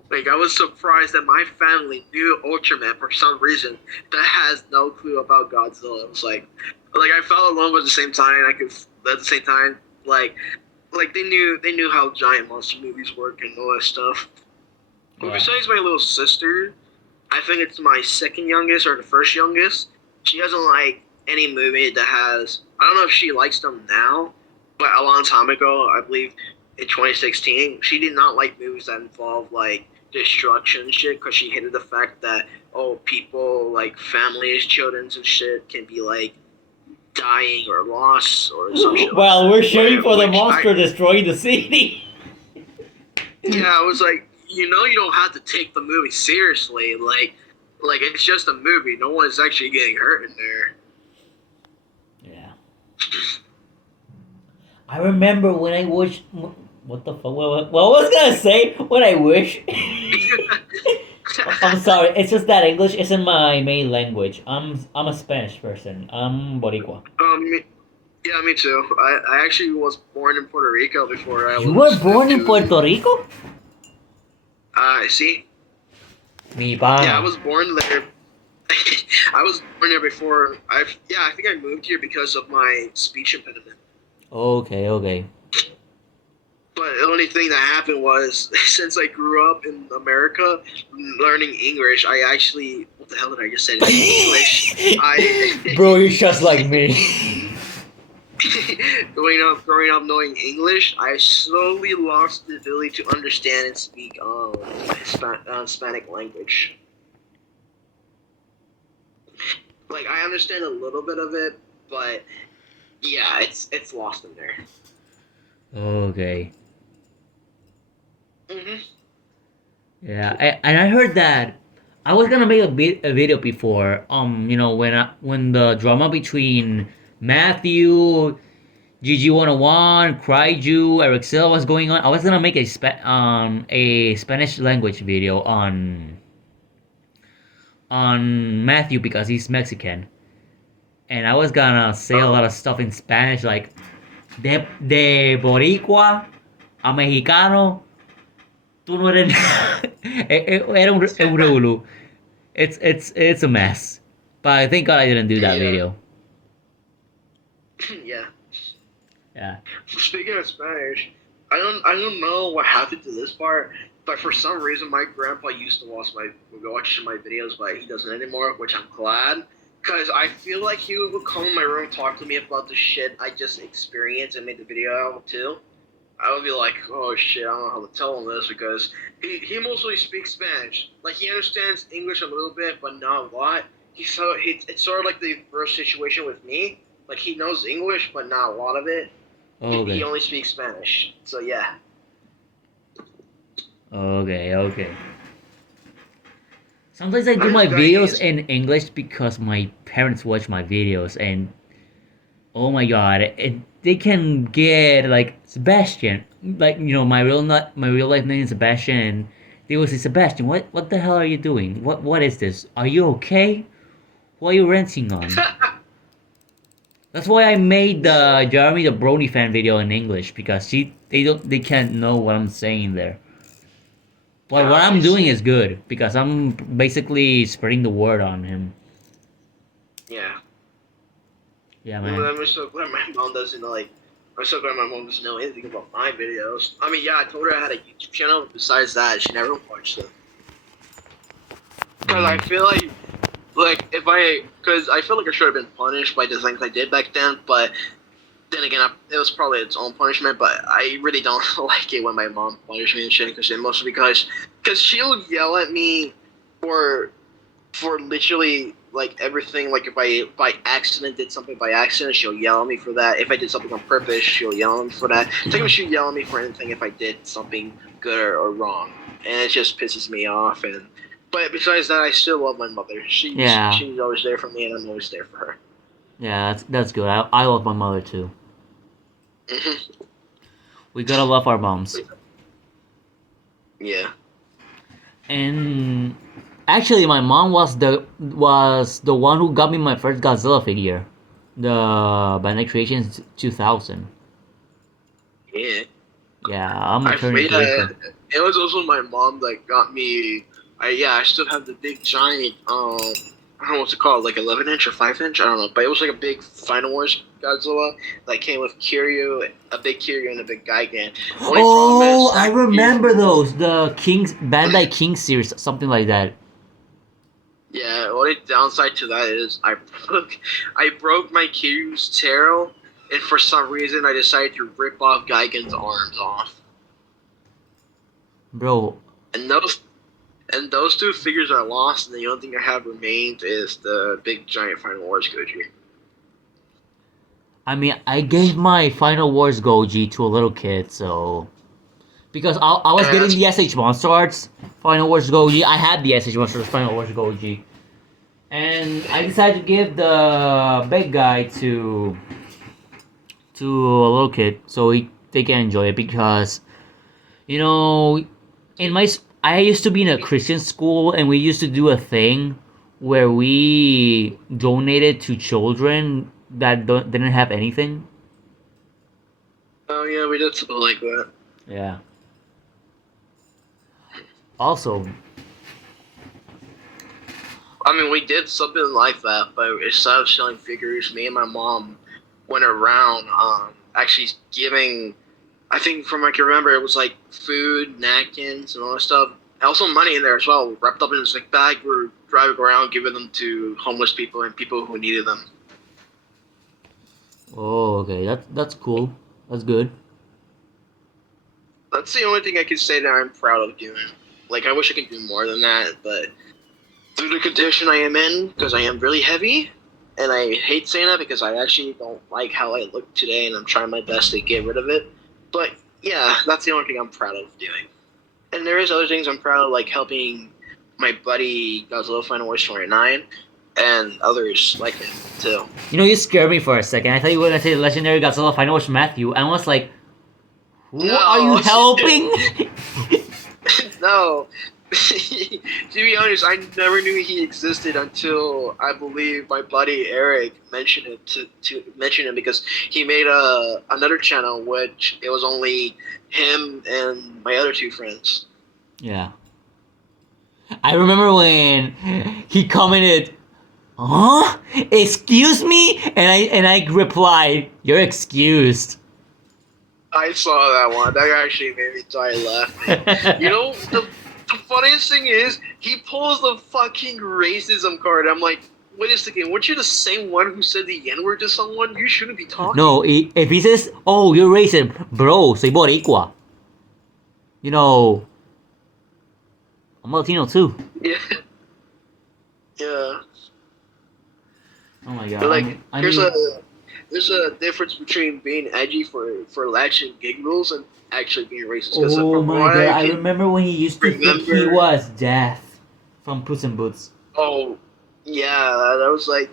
Like I was surprised that my family knew Ultraman for some reason that has no clue about Godzilla. It was like I felt alone, but at the same time, at the same time like they knew how giant monster movies work and all that stuff. But Yeah. besides my little sister, I think it's my second youngest or the first youngest. She doesn't like any movie that has. I don't know if she likes them now, but a long time ago, I believe in 2016, she did not like movies that involve like destruction and shit because she hated the fact that people like families, childrens and shit can be like dying or lost or some shit like Well, that. we're cheering for the Which I monster destroying the city. yeah, I was like, you don't have to take the movie seriously. Like it's just a movie. No one is actually getting hurt in there. Yeah. I remember when I watched. What the fuck? What was I gonna say? When I wish. I'm sorry. It's just that English isn't my main language. I'm a Spanish person. I'm Boricua. um, yeah, me too. I actually was born in Puerto Rico before I You were was moved born in to. Puerto Rico? I see. Mi Yeah, I pana. was born there. I was born there before. I think I moved here because of my speech impediment. Okay, okay. But the only thing that happened was since I grew up in America, learning English, I actually what the hell did I just say? English. I Bro, you're just like me. growing up knowing English, I slowly lost the ability to understand and speak Hispanic language. Like I understand a little bit of it, but yeah, it's lost in there. Okay. Hmm. Yeah, and I heard that I was gonna make a video before, when the drama between Matthew, GG101, Cryju, Eric Silva was going on. I was gonna make a Spanish language video on Matthew because he's Mexican, and I was gonna say a lot Oh, of stuff in Spanish like de Boricua a Mexicano. Tú no eres. Era un revolú. It's a mess. But thank God I didn't do that yeah, video. yeah. Yeah. Speaking of Spanish, I don't know what happened to this part, but for some reason my grandpa used to watch my videos, but he doesn't anymore, which I'm glad. Cause I feel like he would come in my room, talk to me about the shit I just experienced and made the video out too. I would be like, oh shit, I don't know how to tell him this because he mostly speaks Spanish. Like he understands English a little bit, but not a lot. It's sort of like the reverse situation with me. Like he knows English, but not a lot of it. He Okay. only speaks Spanish. So yeah. Okay. Okay. Sometimes I do I'm my just glad he videos is. in English because my parents watch my videos, and oh my god, they can get like Sebastian, like my real life name is Sebastian. And they will say, Sebastian, what the hell are you doing? What is this? Are you okay? What are you ranting on? That's why I made Yeah. the Jeremy the Brony fan video in English because they can't know what I'm saying there. But what I I'm doing see. is good because I'm basically spreading the word on him. Yeah. Yeah, Well, man. I'm so glad my mom doesn't like. I'm so glad my mom doesn't know anything about my videos. I mean, yeah, I told her I had a YouTube channel. But besides that, she never watched them. Cause I Mm. feel like cause I feel like I should have been punished by the things I did back then. But then again, it was probably its own punishment. But I really don't like it when my mom punishes me and shit. Cause mostly because she'll yell at me for literally like everything. Like if I by accident did something by accident, she'll yell at me for that. If I did something on purpose, she'll yell at me for that. Technically, she'll yell at me for anything if I did something good or wrong, and it just pisses me off. And but besides that, I still love my mother. Yeah, She's always there for me, and I'm always there for her. yeah, that's good. I love my mother too. Hmm. We gotta love our moms. Yeah. And actually, my mom was the one who got me my first Godzilla figure, the Bandai Creations 2000. Yeah. Yeah, I'm eternally Yeah, grateful. it was also my mom that got me. I still have the big giant. I don't know what's it called, like 11 inch or 5 inch. I don't know, but it was like a big Final Wars Godzilla that came with Kiryu, a big Kiryu and a big Gigan. Only problem Oh, is I that remember those. The Kings Bandai King series, something like that. yeah. Only downside to that is I broke my Kiryu's tail, and for some reason I decided to rip off Gigan's arms off, Bro, and those two figures are lost, and the only thing I have remained is the big giant Final Wars Goji. I mean, I gave my Final Wars Goji to a little kid, so because I was And getting that's the SH Monster Arts Final Wars Goji. I had the SH Monster Arts Final Wars Goji, and I decided to give the big guy to a little kid so they can enjoy it because you know in I used to be in a Christian school and we used to do a thing where we donated to children that didn't have anything. oh yeah, we did something like that. Yeah. Also, I mean, we did something like that, but instead of selling figures, me and my mom went around actually giving. I think from what I can remember, it was like food, napkins, and all that stuff. Also, money in there as well, wrapped up in this big bag. We were driving around, giving them to homeless people and people who needed them. oh okay, that's cool. That's good. That's the only thing I can say that I'm proud of doing. Like, I wish I could do more than that, but through the condition I am in, because I am really heavy, and I hate saying that because I actually don't like how I look today, and I'm trying my best to get rid of it. But yeah, that's the only thing I'm proud of doing. And there is other things I'm proud of, like helping my buddy Godzilla Final Wars 29, and others like him too. You know, you scared me for a second. I thought you were gonna say legendary Godzilla Final Watch Matthew. I was like, who are you No. helping? No. To be honest, I never knew he existed until I believe my buddy Eric mentioned it to mention him because he made another channel which it was only him and my other two friends. Yeah. I remember when he commented, "Huh? Excuse me?" And I replied, "You're excused." I saw that one. That actually made me die laughing. You know, the funniest thing is he pulls the fucking racism card. I'm like, wait a second, weren't you the same one who said the N-word to someone? You shouldn't be talking. No, if he says, "Oh, you're racist," bro, soy boricua. You know, I'm Latino too. Yeah. Yeah. Oh my god. But like, I there's mean, a difference between being edgy for laughs and giggles and actually being racist. 'Cause oh from my what god, I can remember when he used to think he remember- was Death from Puss in Boots. Oh, yeah. I was like,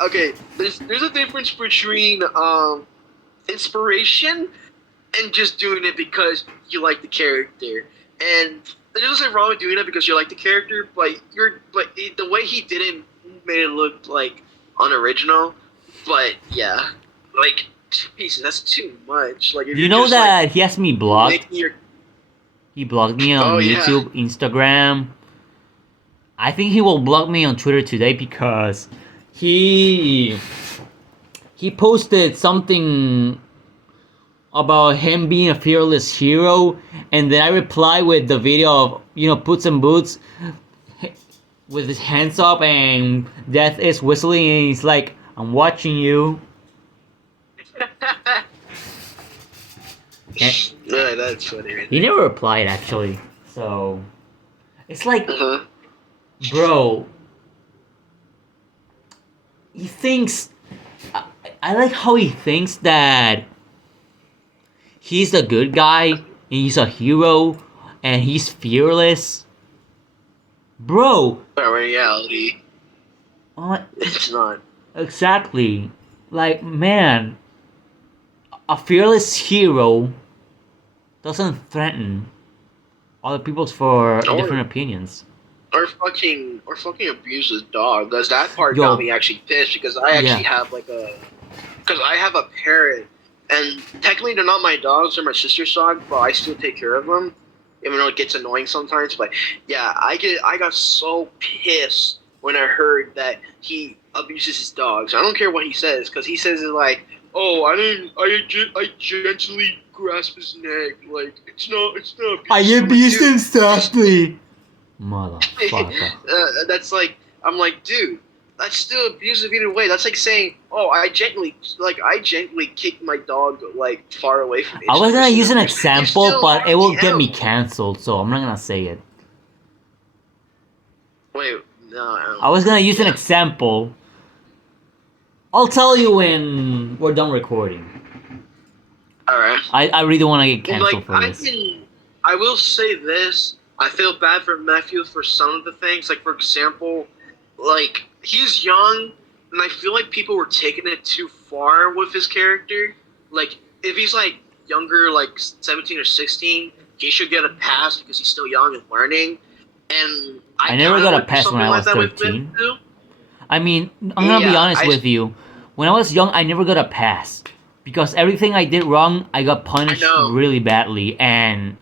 okay, there's a difference between inspiration and just doing it because you like the character. And there's nothing wrong with doing it because you like the character, but the way he did it made it look like unoriginal. But yeah, like Jesus, that's too much. Like if You you're know just, that he has me like, blocked? making your He blocked me on Oh, yeah. YouTube, Instagram. I think he will block me on Twitter today because he posted something about him being a fearless hero, and then I replied with the video of, you know, Puss in Boots with his hands up and Death is whistling and he's like, "I'm watching you." And yeah, that's funny. Right he never replied actually. So it's like, Uh-huh. bro, he thinks I like how he thinks that he's a good guy and he's a hero and he's fearless. Bro, But in reality, uh, it's not. exactly. Like, man, a fearless hero doesn't threaten other people for Or- different opinions. Or fucking abuse his dog. Cause that part Yo. got me actually pissed because I actually have because I have a parrot, and technically they're not my dogs; they're my sister's dog, but I still take care of them, even though it gets annoying sometimes. But yeah, I got so pissed when I heard that he abuses his dogs. I don't care what he says, because he says it like, "Oh, I gently grasp his neck, like it's not him softly. Motherfucker. That's like, I'm like, dude, that's still abusive either way. That's like saying, oh, I gently kicked my dog like far away from me. I was gonna use an You're example, still but it will the get me animal. cancelled, so I'm not gonna say it. Wait, no. I was gonna use an example. I'll tell you when we're done recording. All right. I really want to get And, cancelled like, for this. I will say this. I feel bad for Matthew for some of the things. Like, for example, like, he's young, and I feel like people were taking it too far with his character. Like, if he's, like, younger, like 17 or 16, he should get a pass because he's still young and learning. And I never kinda got a went through pass when I was something like that with 13. him, too. I mean, I'm gonna be Yeah, honest with you. When I was young, I never got a pass. Because everything I did wrong, I got punished know. really badly. And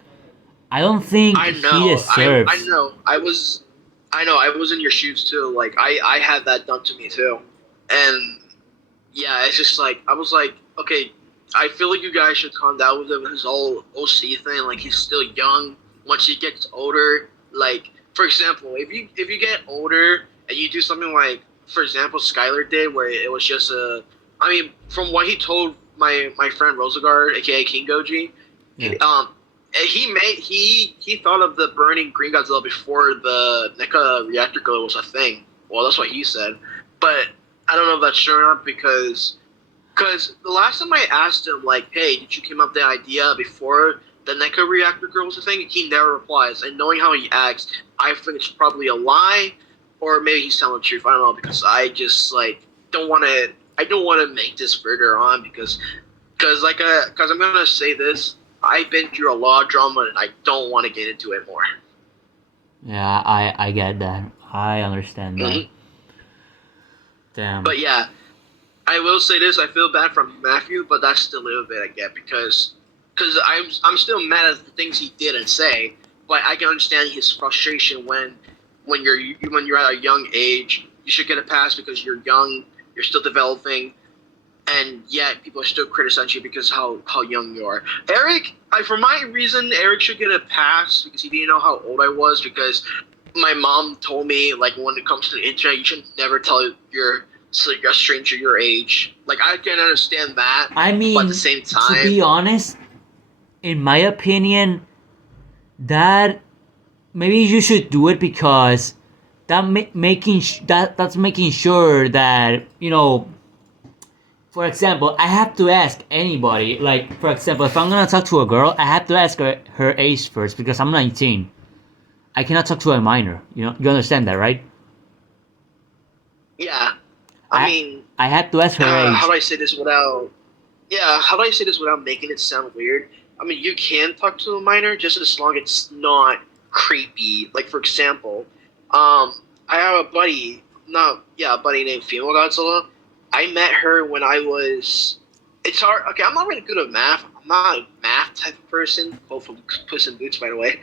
I don't think I he know. deserves. I know. I was in your shoes too. Like I had that done to me too. And yeah, it's just like I was like, okay, I feel like you guys should calm down with him. His whole OC thing. Like he's still young. Once he gets older, like for example, if you get older and you do something like, for example, Skylar did, where it was just a. I mean, from what he told my friend Rosagard, aka King Goji, Yeah. he thought of the burning Green Godzilla before the NECA reactor glow was a thing. Well, that's what he said, but I don't know if that's true or not because the last time I asked him like, hey, did you come up with the idea before the NECA reactor girl was a thing, he never replies. And knowing how he acts, I think it's probably a lie, or maybe he's telling the truth. I don't know, because I just like don't want to. I don't want to make this further on because I'm gonna say this. I've been through a lot of drama, and I don't want to get into it more. Yeah, I get that. I understand that. Mhm. Damn. But yeah, I will say this: I feel bad for Matthew, but that's still a little bit I get because I'm still mad at the things he did and say, but I can understand his frustration when you're at a young age. You should get a pass because you're young, you're still developing, and yet people are still criticizing you because how young you are. Eric, for my reason, Eric should get a pass because he didn't know how old I was because my mom told me like when it comes to the internet, you should never tell a stranger your age. Like I can understand that, I mean, but at the same time, to be honest, in my opinion, that maybe you should do it because that's making sure that For example, I have to ask anybody. Like, for example, if I'm gonna talk to a girl, I have to ask her age first because I'm 19. I cannot talk to a minor. You understand that, right? yeah. I mean, I had to ask her age. how do I say this without? Yeah, how do I say this without making it sound weird? I mean, you can talk to a minor just as long as it's not creepy. Like, for example, I have a buddy, a buddy named Female Godzilla. I met her when I was. It's hard. Okay, I'm not really good at math. I'm not a math type of person. Both from Puss in Boots, by the way.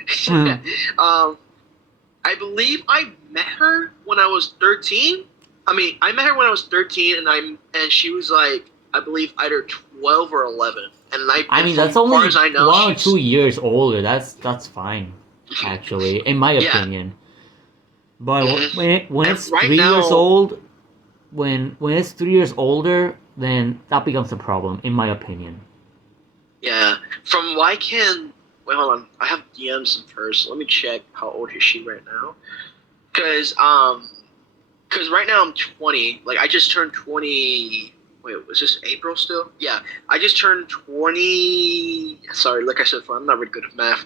I believe I met her when I was 13. I met her when I was 13, and she was like, I believe either 12 or 11. I mean, that's only 1 or 2 years older. That's fine, actually, in my opinion. But when it's right 3 years now- old, when it's 3 years older, then that becomes a problem, in my opinion. Yeah. From what I can. Wait, hold on. I have DMs in first. Let me check how old is she right now. Because right now I'm 20. Like, I just turned 20. Wait, was this April still? Yeah. I just turned 20. Sorry, like I said, I'm not really good at math.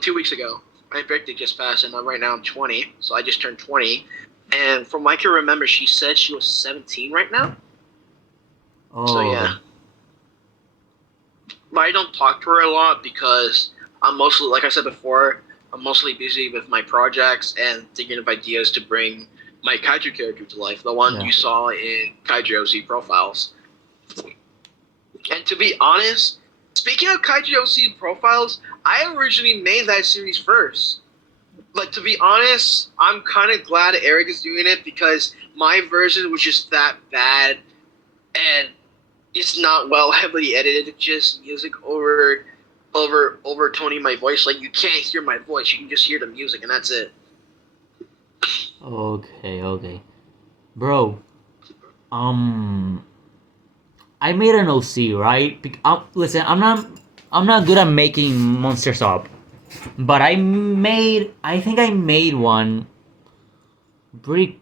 2 weeks ago. My birthday just passed, and right now I'm 20. So I just turned 20. And from what I can remember, she said she was 17 right now. Oh. So, yeah. But I don't talk to her a lot because I'm mostly, like I said before, I'm mostly busy with my projects and thinking of ideas to bring my Kaiju character to life, the one you saw in Kaiju OC Profiles. And to be honest, speaking of Kaiju OC Profiles, I originally made that series first. But to be honest, I'm kind of glad Eric is doing it because my version was just that bad and it's not well heavily edited. It's just music over toning my voice. Like, you can't hear my voice, you can just hear the music, and that's it. Okay. Bro, I made an OC, right? Listen, I'm not good at making monsters up, but I think I made one pretty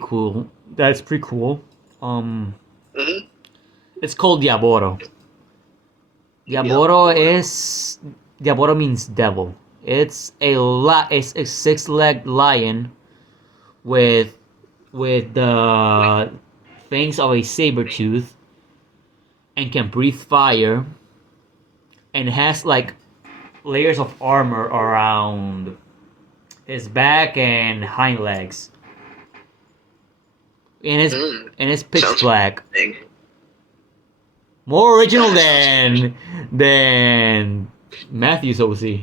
cool. That's pretty cool. It's called Diaboro. Diaboro means devil. It's a 6-legged lion with the fangs of a saber tooth and can breathe fire and has like layers of armor around his back and hind legs. And it's pitch black. More original than Matthew's OC.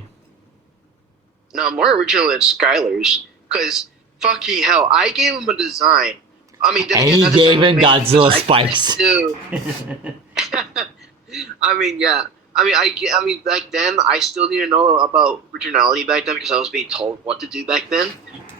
No, more original than Skylar's. Because, fucking hell, I gave him a design. I mean, and he gave him Godzilla spikes. I mean, yeah. I mean, back then, I still didn't know about originality back then because I was being told what to do back then.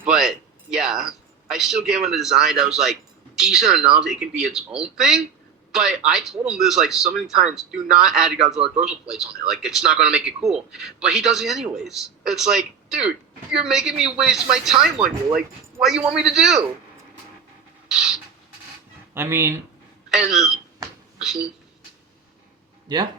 But, yeah, I still gave him a design that was, like, decent enough it can be its own thing. But I told him this, like, so many times, do not add Godzilla dorsal plates on it. Like, it's not going to make it cool. But he does it anyways. It's like, dude, you're making me waste my time on you. Like, what do you want me to do? I mean... And... Yeah?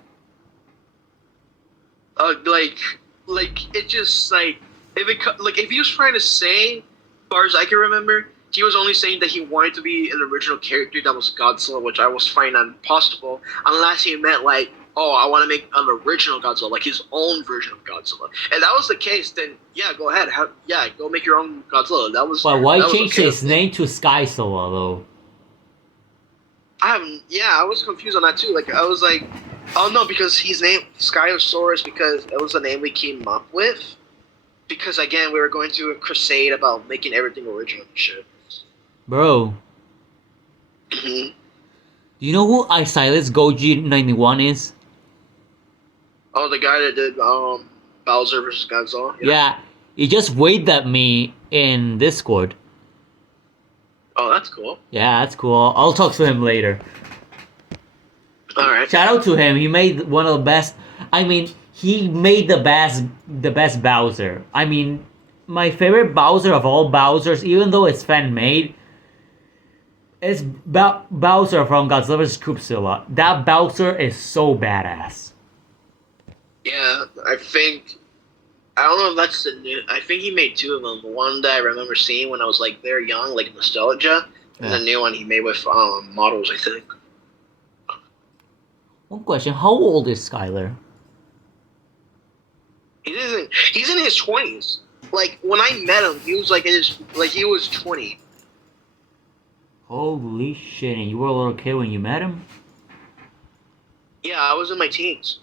like it just like if he was trying to say, as far as I can remember, he was only saying that he wanted to be an original character that was Godzilla, which I was finding impossible unless he meant like, oh, I want to make an original Godzilla, like his own version of Godzilla. And that was the case, then yeah, go ahead, go make your own Godzilla. But why that was change okay his with me. name to Skyzilla though? I was confused on that too. Like I was like, oh no, because he's named Skyosaurus because it was the name we came up with. Because again, we were going to a crusade about making everything original and shit. Bro, Hmm. you know who Isilis Goji 91 is? Oh, the guy that did Bowser versus Godzilla. Yeah, he just waved at me in Discord. Oh, that's cool. Yeah, that's cool. I'll talk to him later. All right. Shout out to him. He made one of the best. I mean, he made the best Bowser. I mean, my favorite Bowser of all Bowsers, even though it's fan made, is Bowser from Godzilla vs. Godzilla. That Bowser is so badass. Yeah, I don't know if that's the new. I think he made two of them. The one that I remember seeing when I was like very young, like nostalgia, and Yeah. the new one he made with models. I think. One question: how old is Skylar? He's in his 20s. Like when I met him, he was like he was 20. Holy shit! And you were a little kid when you met him, Yeah, I was in my teens.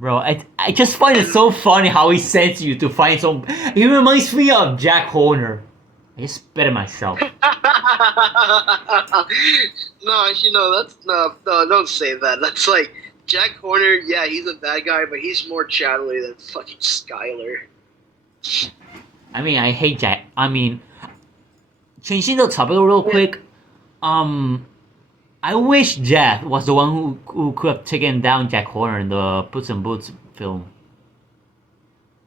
bro. I just find it so funny how he sends you to find some. He reminds me of Jack Horner. I just spit at myself. No, actually, no. That's no. Don't say that. That's like Jack Horner. Yeah, he's a bad guy, but he's more chatterly than fucking Skyler. I mean, I hate Jack. I mean, changing the topic real quick. I wish Jeff was the one who could have taken down Jack Horner in the Puss in Boots film.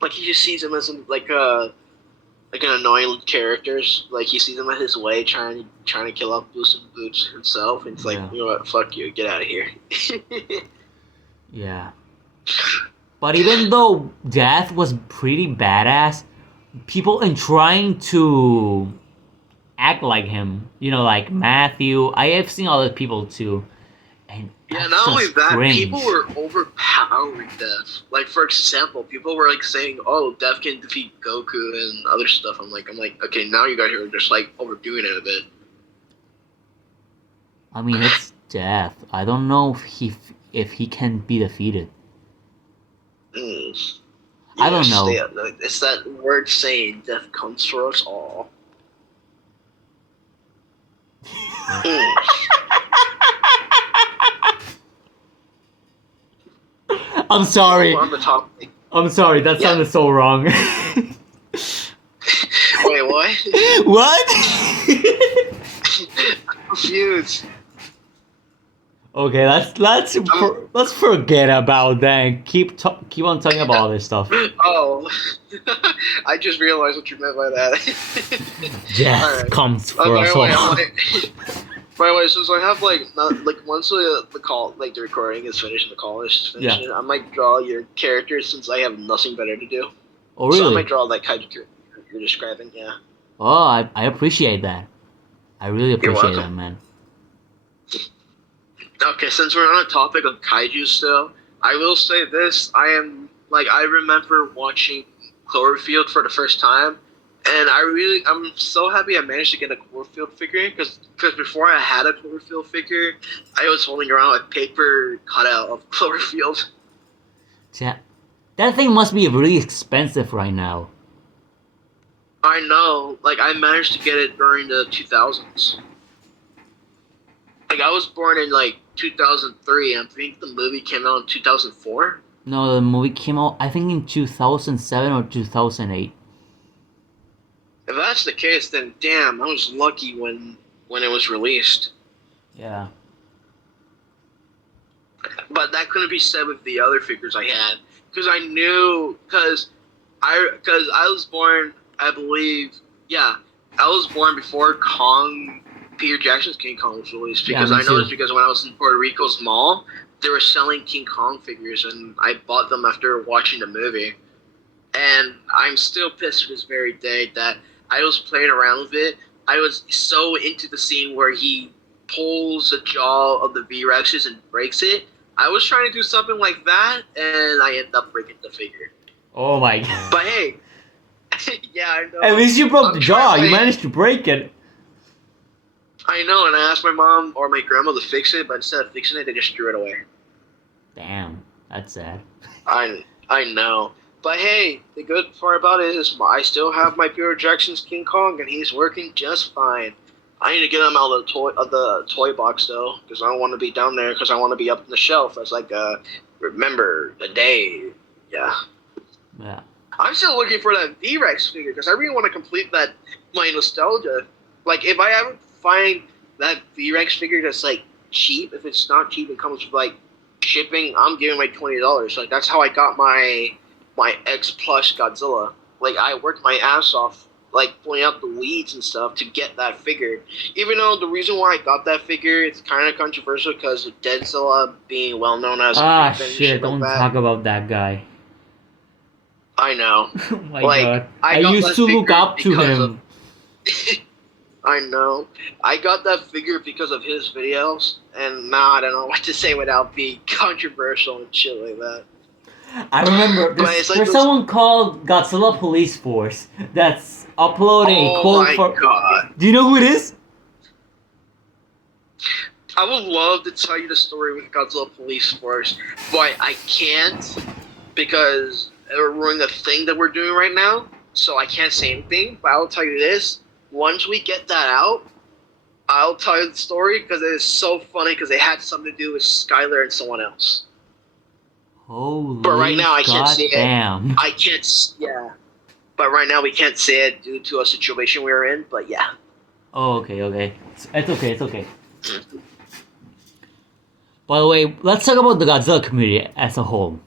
Like he just sees him as like an annoying character. Like he sees him at his way, trying to kill off Boots and Boots himself. And it's like, Yeah. you know what? Fuck you. Get out of here. Yeah. But even though Death was pretty badass, people in trying to act like him, you know, like Matthew, I have seen other people too. And Yeah, that's not only just that, cringe. people were overpowering Death. Like, for example, people were like saying, "Oh, Death can defeat Goku" and other stuff. I'm like, okay, now you guys are just like overdoing it a bit. I mean, it's Death. I don't know if he can be defeated. Mm. I don't know. It's that word saying, "Death comes for us all." Mm. I'm sorry. On the topic. I'm sorry. That Yeah. sounded so wrong. Wait, what? What? I'm confused. Okay, let's forget about that and keep on talking about other stuff. Oh, I just realized what you meant by that. Death Alright. comes for By us the way, all. by the way, since I have once the call, like the recording is finished and the call is finished, Yeah. I might draw your characters since I have nothing better to do. Oh So I really? might draw that kind of character you're describing. Yeah. Oh, I appreciate that. I really appreciate that, welcome. man. Okay, since we're on a topic of kaiju still, I will say this: I remember watching Cloverfield for the first time, and I'm so happy I managed to get a Cloverfield figure because before I had a Cloverfield figure, I was holding around a paper cutout of Cloverfield. That thing must be really expensive right now. I know, like I managed to get it during the 2000s. Like I was born in like 2003, and I think the movie came out in 2004. No, the movie came out I think in 2007 or 2008. If that's the case, then damn, I was lucky when it was released. Yeah. But that couldn't be said with the other figures I had, because I was born, I believe, yeah, I was born before Peter Jackson's King Kong was released. Yeah, Because me I noticed too. because when I was in Puerto Rico's mall, they were selling King Kong figures, and I bought them after watching the movie. And I'm still pissed to this very day that I was playing around with it. I was so into the scene where he pulls the jaw of the V-Rexes and breaks it. I was trying to do something like that, and I ended up breaking the figure. Oh my god. But hey, yeah, I know. At least you broke the jaw. You trying- managed to break it. I know, and I asked my mom or my grandma to fix it, but instead of fixing it, they just threw it away. Damn, that's sad. I know. But hey, the good part about it is I still have my Peter Jackson's King Kong, and he's working just fine. I need to get him out of the toy box though, because I don't want to be down there. Because I want to be up on the shelf as like a remember the day. Yeah. Yeah. I'm still looking for that V-Rex figure because I really want to complete that my nostalgia. Like if I ever find that V-Rex figure that's like cheap, if it's not cheap, it comes with like shipping. I'm giving my $20. Like that's how I got my X Plus Godzilla. Like I worked my ass off, like pulling out the weeds and stuff to get that figure. Even though the reason why I got that figure, it's kind of controversial because of Deadzilla being well known as Shit! Don't talk about that guy. I know. Oh my Like, god. I I got used that to look figure up to because him. I know. I got that figure because of his videos, and now I don't know what to say without being controversial and shit like that. I remember But it's like there's those- someone called Godzilla Police Force that's uploading a Oh quote my for. god. Do you know who it is? I would love to tell you the story with Godzilla Police Force, but I can't because it'll ruin the thing that we're doing right now, so I can't say anything, but I'll tell you this. Once we get that out, I'll tell you the story because it is so funny because it had something to do with Skylar and someone else. Holy But right now, I can't see it. damn. I can't, yeah. But right now, we can't say it due to a situation we're in, but yeah. Oh, okay. It's okay. By the way, let's talk about the Godzilla community as a whole.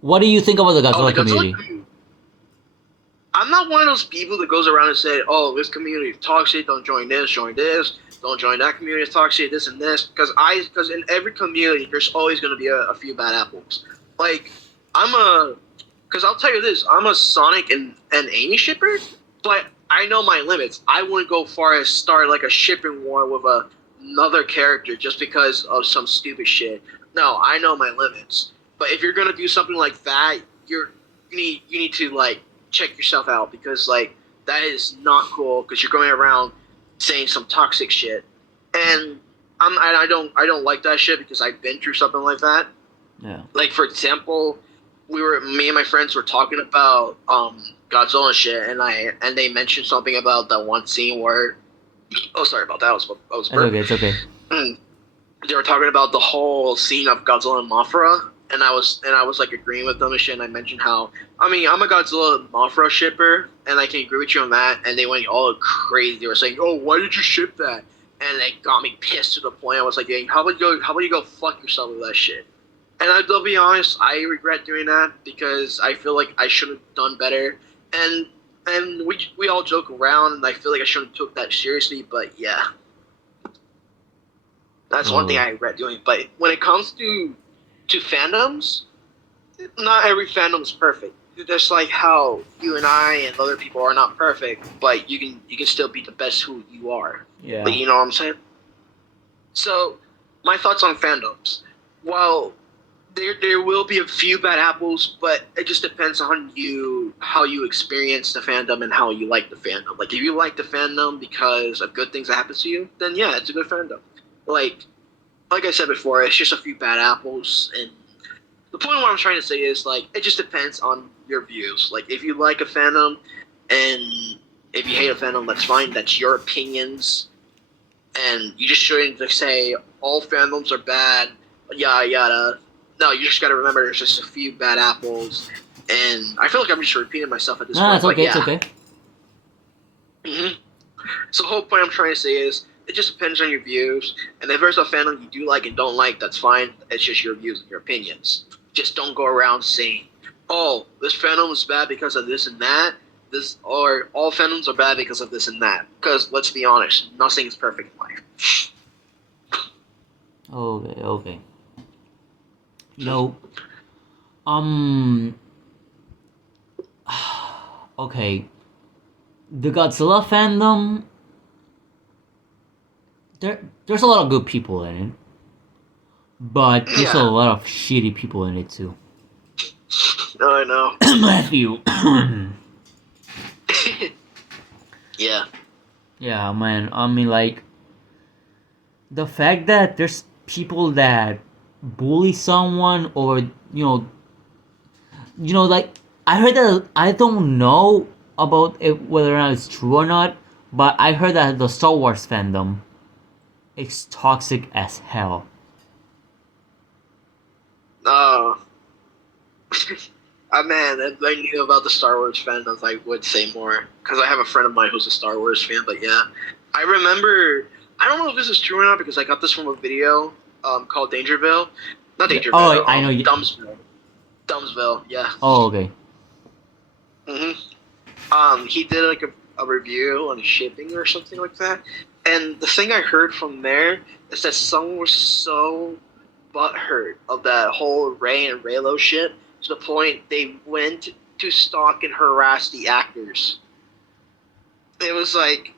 What do you think about the Godzilla community? I'm not one of those people that goes around and say, "Oh, this community is toxic. Don't join this. Don't join that community is toxic. This and this." Because in every community, there's always going to be a few bad apples. Like because I'll tell you this, I'm a Sonic and Amy shipper, but I know my limits. I wouldn't go far as start like a shipping war with another character just because of some stupid shit. No, I know my limits. But if you're gonna do something like that, you need to like check yourself out because like that is not cool because you're going around saying some toxic shit, and I don't like that shit because I've been through something like that. Yeah. Like for example, me and my friends were talking about Godzilla and shit, and they mentioned something about that one scene where sorry about that. I was It's okay. They were talking about the whole scene of Godzilla and Mothra, and I was like agreeing with them and shit. And I mentioned how I'm a Godzilla and Mothra shipper, and I can agree with you on that. And they went all crazy. They were saying, "Oh, why did you ship that?" And it got me pissed to the point I was like, "Hey, how about you go fuck yourself with that shit?" And I'll be honest, I regret doing that because I feel like I should have done better. And we all joke around, and I feel like I shouldn't have took that seriously. But yeah, that's one thing I regret doing. But when it comes to fandoms, not every fandom is perfect. Just like how you and I and other people are not perfect, but you can still be the best who you are. Yeah. Like, you know what I'm saying? So, my thoughts on fandoms. Well, there will be a few bad apples, but it just depends on how you experience the fandom and how you like the fandom. Like if you like the fandom because of good things that happen to you, then yeah, it's a good fandom. Like I said before, it's just a few bad apples, and the point of what I'm trying to say is like it just depends on your views. Like if you like a fandom and if you hate a fandom, that's fine. That's your opinions, and you just shouldn't just say all fandoms are bad, yada yada. No, you just gotta remember there's just a few bad apples, and I feel like I'm just repeating myself at this point. It's okay. But yeah. It's okay. Mm-hmm. So the whole point I'm trying to say is it just depends on your views, and if there's a fandom you do like and don't like, that's fine. It's just your views and your opinions. Just don't go around saying, "Oh, this fandom is bad because of this and that." Or all fandoms are bad because of this and that. Because let's be honest, nothing is perfect in life. Okay. You know, um, okay, the Godzilla fandom. There's a lot of good people in it, but there's a Yeah, lot of shitty people in it too. I know. Matthew. Yeah. Yeah, man. I mean, like the fact that there's people that bully someone, or like I heard that. I don't know about it, whether or not it's true or not, but I heard that the Star Wars fandom is toxic as hell. Oh. Man, if I knew about the Star Wars fandoms, I would say more. Because I have a friend of mine who's a Star Wars fan, but yeah. I remember, I don't know if this is true or not, because I got this from a video called Dangerville. Not Oh, Dangerville, I know. Dumbsville. Dumbsville, yeah. Oh, okay. He did like a review on shipping or something like that. And the thing I heard from there is that someone was so butthurt of that whole Ray and Raylo shit to the point they went to stalk and harass the actors. It was like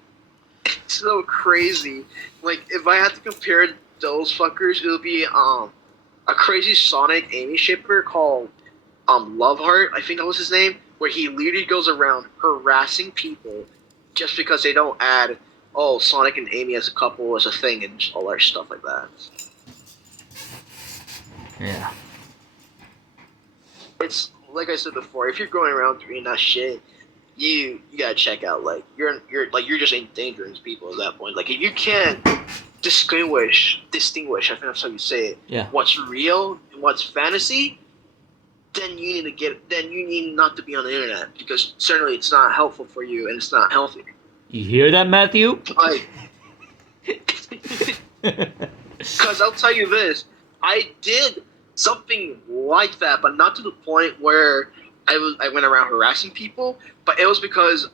so crazy. Like if I had to compare those fuckers, it would be a crazy Sonic Amy shipper called Loveheart, I think that was his name, where he literally goes around harassing people just because they don't add Sonic and Amy as a couple as a thing and all that stuff like that. Yeah. It's like I said before, if you're going around doing that shit, you gotta check out. Like you're just endangering people at that point. Like if you can't distinguish, I think that's how you say it. Yeah. What's real and what's fantasy, then you need not to be on the internet, because certainly it's not helpful for you and it's not healthy. You hear that, Matthew? Because I'll tell you this, I did something like that, but not to the point where I went around harassing people. But it was because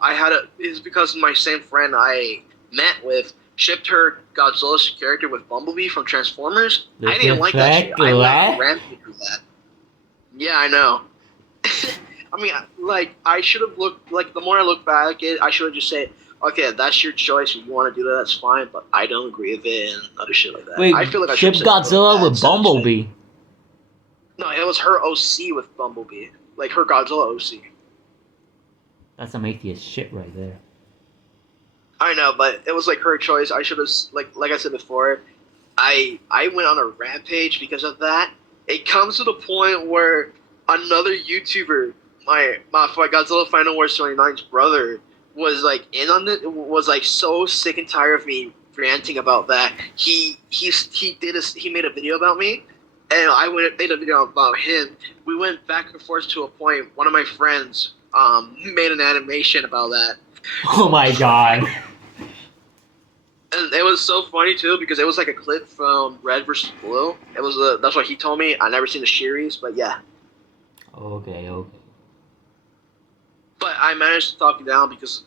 my same friend I met with shipped her Godzilla's character with Bumblebee from Transformers. I didn't like that shit. I went on a rampage with that. Yeah, I know. I mean, like, I should have looked, like, the more I look back at it, I should have just said, okay, that's your choice. If you want to do that, that's fine, but I don't agree with it and other shit like that. Wait, I feel like I ship should Godzilla with Bumblebee. No, it was her OC with Bumblebee. Like, her Godzilla OC. That's some atheist shit right there. I know, but it was, like, her choice. I should have, like I said before, I went on a rampage because of that. It comes to the point where another YouTuber, my Godzilla Final Wars 29's brother, was like in on it. Was like so sick and tired of me ranting about that. He made a video about me, and I made a video about him. We went back and forth to a point. One of my friends made an animation about that. Oh my god. And it was so funny too because it was like a clip from Red vs. Blue. It was that's what he told me. I never seen the series, but yeah. Okay. But I managed to talk it down because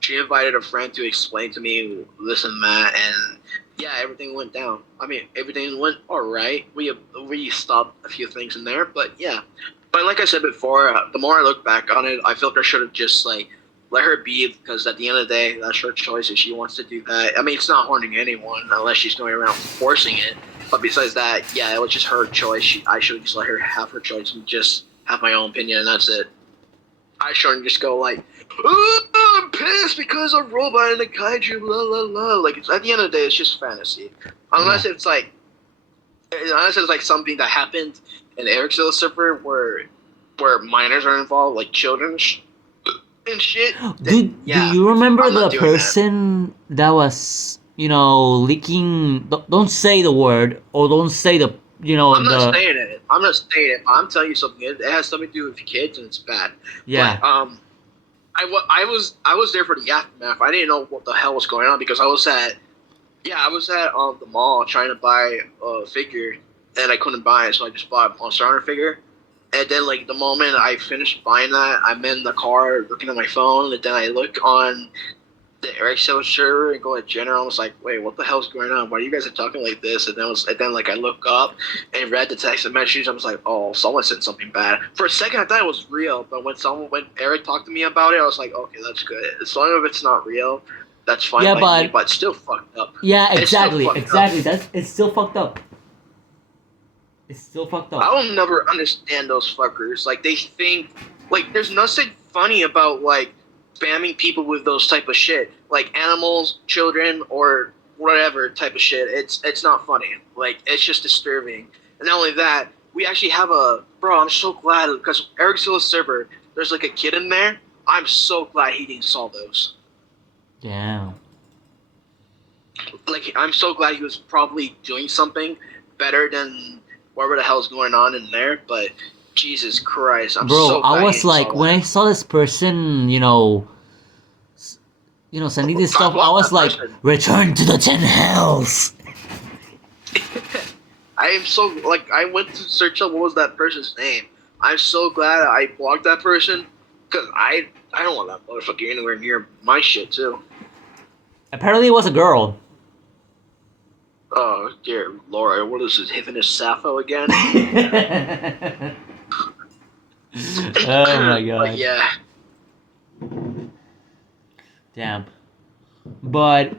she invited a friend to explain to me this and that, and yeah, everything went down. I mean, everything went all right. We stopped a few things in there, but yeah. But like I said before, the more I look back on it, I feel like I should have just like let her be, because at the end of the day, that's her choice if she wants to do that. I mean, it's not harming anyone unless she's going around forcing it. But besides that, yeah, it was just her choice. I should just let her have her choice and just have my own opinion, and that's it. I shouldn't just go like, oh, I'm pissed because a robot and a kaiju, blah blah blah. Like at the end of the day, it's just fantasy. Unless it's like something that happened in Eric's server where minors are involved, like children and shit. Do you remember the person that was, leaking? Don't say the word, or don't say the, I'm not saying it. But I'm telling you something. It has something to do with kids, and it's bad. Yeah. But, I was there for the aftermath. I didn't know what the hell was going on because I was at the mall trying to buy a figure, and I couldn't buy it, so I just bought a Monster Hunter figure. And then, like, the moment I finished buying that, I'm in the car looking at my phone, and then I look on the Eric server and go to general. I was like, wait, what the hell's going on? Why you guys are talking like this? And then like I look up and read the text message. I was like, oh, someone said something bad. For a second, I thought it was real, but when Eric talked to me about it, I was like, okay, that's good. As long as it's not real, that's fine Yeah, by me. but But it's still fucked up. yeah, It's still exactly, fucked exactly. It's still fucked up. It's still fucked I up. will never understand those fuckers. Like they think like there's nothing funny about like spamming people with those type of shit. Like animals, children, or whatever type of shit. It's not funny. Like it's just disturbing. And not only that, we actually have a bro, I'm so glad because Eric Zilla's server, there's like a kid in there. I'm so glad he didn't solve those. Yeah. Like I'm so glad he was probably doing something better than whatever the hell's going on in there, but Jesus Christ, I'm Bro, so I glad he was didn't like, solve when I that. saw this person, sending this God, stuff, I what was that like, person? return to the 10 hells. I am so like I went to search up what was that person's name. I'm so glad I blocked that person because I don't want that motherfucker anywhere near my shit too. Apparently, it was a girl. Oh dear Lord, what is this? Hypnotist Sappho again? Oh my But god. yeah, Damn. But,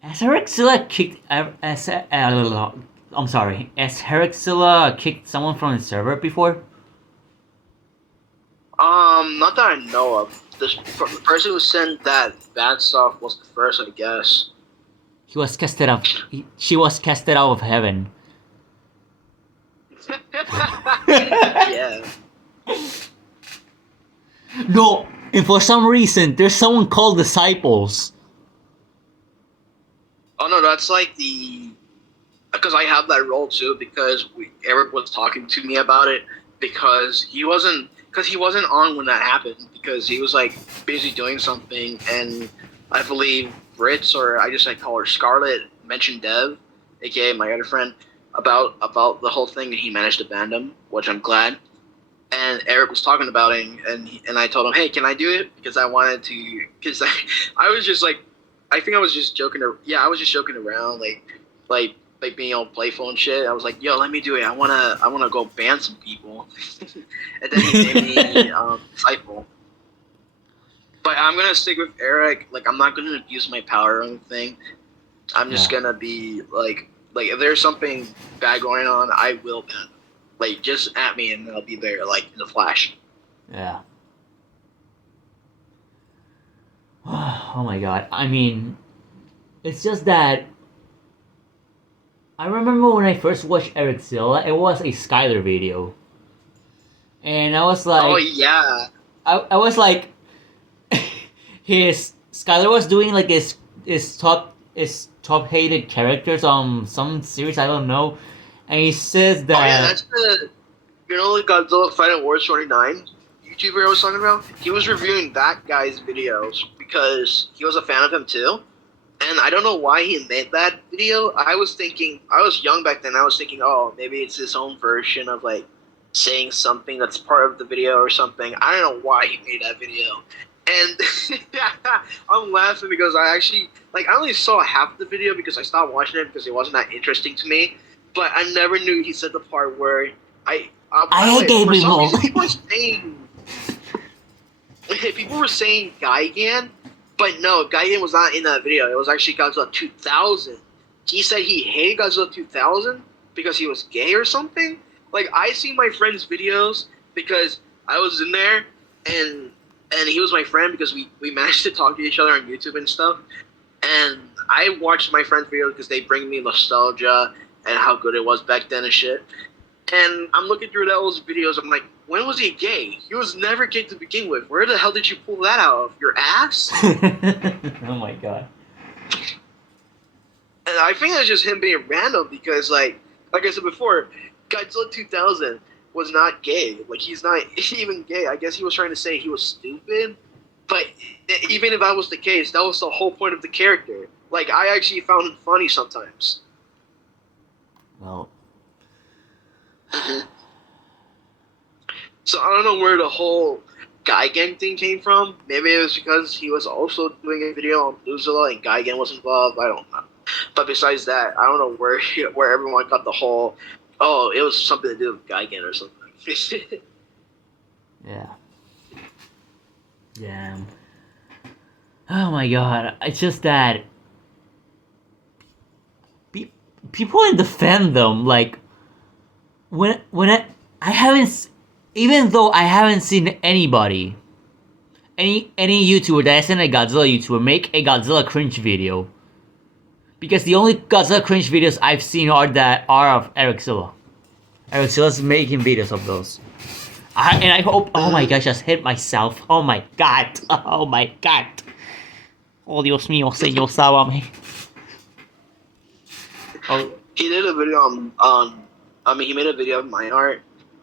has Herexilla kicked. I'm sorry. Has Herexilla kicked someone from the server before? not that I know of. The person who sent that bad stuff was the first, I guess. He was casted out. She was casted out of heaven. Yeah. No, and for some reason, there's someone called Disciples. Oh no, that's like the because I have that role too because Eric was talking to me about it because he wasn't on when that happened because he was like busy doing something and I believe Brits or I just like call her Scarlett mentioned Dev, aka my other friend, about the whole thing and he managed to ban him, which I'm glad. And Eric was talking about it, and I told him, hey, can I do it? Because I wanted to, because I was just like, I think I was just joking. Yeah, I was just joking around, like, like being all playful and shit. I was like, yo, let me do it. I wanna go ban some people. And then he made me disciple. But I'm gonna stick with Eric. Like, I'm not gonna abuse my power or anything. I'm just Yeah. gonna be like if there's something bad going on, I will ban them. Like just at me and I'll be there like in a flash. Yeah. Oh my god. I mean, it's just that I remember when I first watched Eric Zilla, it was a Skylar video. And I was Oh like, yeah. I was like, his Skylar was doing like his top hated characters on some series I don't know, and he says Oh yeah, that that's the the Godzilla Fighting Wars 29 YouTuber I was talking about. He was reviewing that guy's videos because he was a fan of him too. And I don't know why he made that video. I was thinking I was young back then. I was thinking, oh, maybe it's his own version of like saying something that's part of the video or something. I don't know why he made that video. And I'm laughing because I actually like I only saw half of the video because I stopped watching it because it wasn't that interesting to me. But I never knew he said the part where by the I way, gave for him some all. reason people were saying Gigan, but no, Gigan was not in that video. It was actually Godzilla 2000. He said he hated Godzilla 2000 because he was gay or something. Like I see my friend's videos because I was in there and he was my friend because we managed to talk to each other on YouTube and stuff. And I watched my friend's videos because they bring me nostalgia and how good it was back then and shit. And I'm looking through those videos. I'm like, when was he gay? He was never gay to begin with. Where the hell did you pull that out of? Your ass? Oh my god. And I think that's just him being random because, like I said before, Godzilla 2000 was not gay. Like, he's not even gay. I guess he was trying to say he was stupid. But even if that was the case, that was the whole point of the character. Like, I actually found him funny sometimes. Well, So I don't know where the whole Geigen thing came from. Maybe it was because he was also doing a video on Zilla and Geigen was involved. I don't know. But besides that, I don't know where everyone got the whole. Oh, it was something to do with Geigen or something. Yeah. Yeah. Oh my god! It's just that people defend them like when I haven't, even though I haven't seen anybody, any YouTuber that isn't a Godzilla YouTuber make a Godzilla cringe video, because the only Godzilla cringe videos I've seen are of Eric Zilla. Eric Zilla's making videos of those. And I hope. Oh my gosh! I just hit myself. Oh my god! Oh my god! Oh Dios mío, Señor, sálvame. Oh. He did a video he made a video of my art.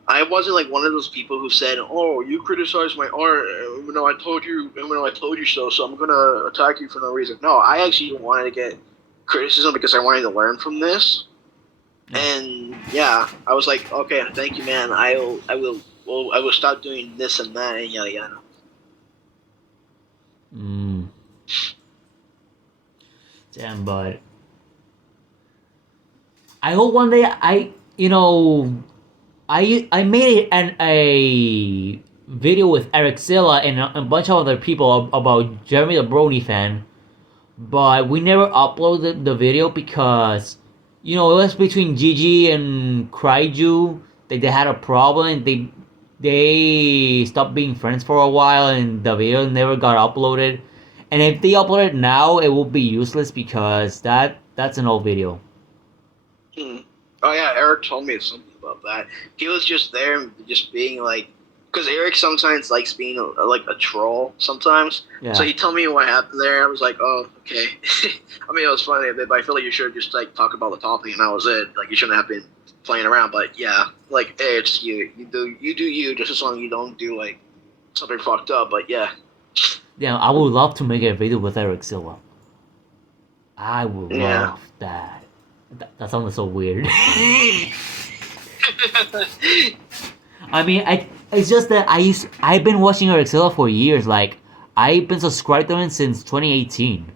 I wasn't like one of those people who said, "Oh, you criticized my art, even though I told you so. So I'm gonna attack you for no reason." No, I actually wanted to get criticism because I wanted to learn from this. And yeah, I was like, "Okay, thank you, man. I will stop doing this and that and yada yada." Damn, but I hope one day I made a video with Eric Zilla and a bunch of other people about Jeremy the Brony fan, but we never uploaded the video because it was between Gigi and Cryju. They had a problem. They stopped being friends for a while, and the video never got uploaded. And if they upload it now, it will be useless because that's an old video. Oh yeah, Eric told me something about that. He was just there, just being like, because Eric sometimes likes being like a troll sometimes. Yeah. So he told me what happened there. I was like, oh, okay. I mean, it was funny, but I feel like you should just like talk about the topic and that was it. Like you shouldn't have been playing around. But yeah, like hey, it's you. You do you just as long as you don't do like something fucked up. But yeah. Yeah, I would love to make a video with Eric Zilla. I would love that. That sounds so weird. I mean, it's just that I've been watching Eric Zilla for years. Like I've been subscribed to him since 2018.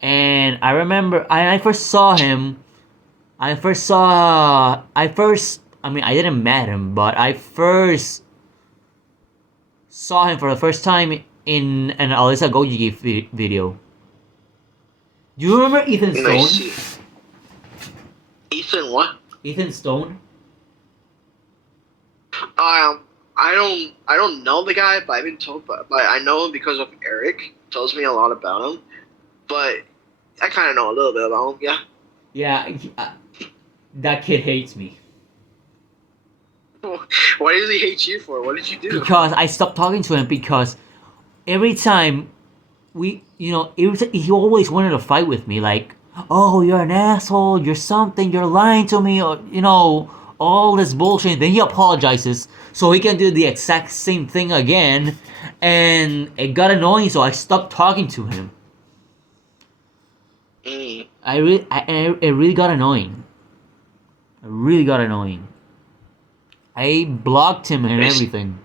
And I remember I first saw him. I mean, I didn't meet him, but I first saw him for the first time in an Alyssa Goji video. Do you remember Ethan Stone? Ethan what? Ethan Stone. I don't know the guy, but I've been told. But I know him because of Eric. Tells me a lot about him. But I kind of know a little bit about him. Yeah. Yeah. That kid hates me. Why does he hate you for? What did you do? Because I stopped talking to him because every time he always wanted to fight with me. Like, oh, you're an asshole. You're something. You're lying to me. Or, all this bullshit. Then he apologizes so he can do the exact same thing again. And it got annoying, so I stopped talking to him. It really got annoying. I blocked him and everything.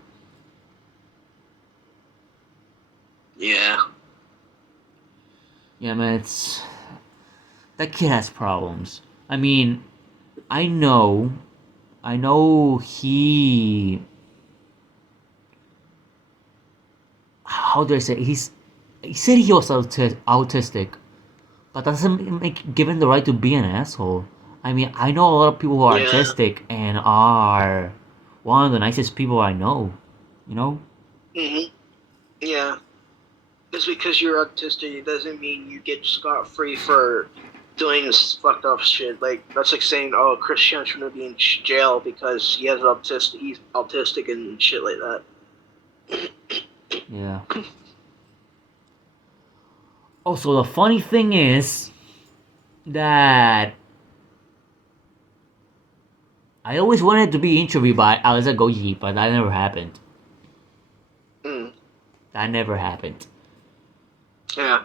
Yeah. Yeah, man, that kid has problems. I mean, I know he... How do I say? He said he was autistic, but that doesn't give him the right to be an asshole. I mean, I know a lot of people who are autistic and are one of the nicest people I know. Yeah. Just because you're autistic, it doesn't mean you get scot-free for doing this fucked up shit. Like, that's like saying, oh, Christian shouldn't be in jail because he's autistic and shit like that. Yeah. Also, the funny thing is that I always wanted to be interviewed by Alyssa Goji, but that never happened. That never happened. Yeah.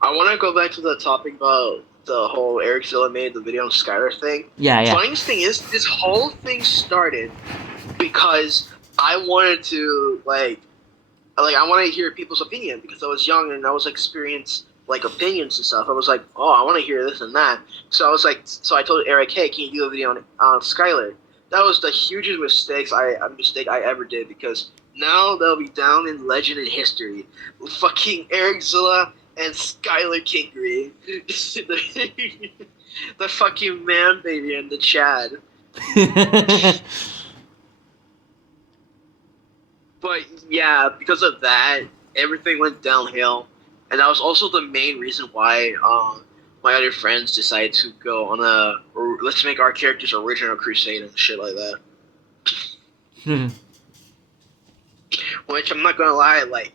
I want to go back to the topic about the whole Eric Zilla made the video on Skyler thing. Yeah. Funniest thing is, this whole thing started because I wanted to I wanted to hear people's opinion because I was young and I was experience like opinions and stuff. I was like, oh, I want to hear this and that. So I was like, so I told Eric, hey, can you do a video on Skylar? That was the hugest mistake I ever did because now they'll be down in legend and history. Fucking Eric Zilla and Skylar Kingery, the fucking man baby and the Chad. But yeah, because of that, everything went downhill, and that was also the main reason why my other friends decided to go on let's make our characters original crusade and shit like that. Which I'm not gonna lie, like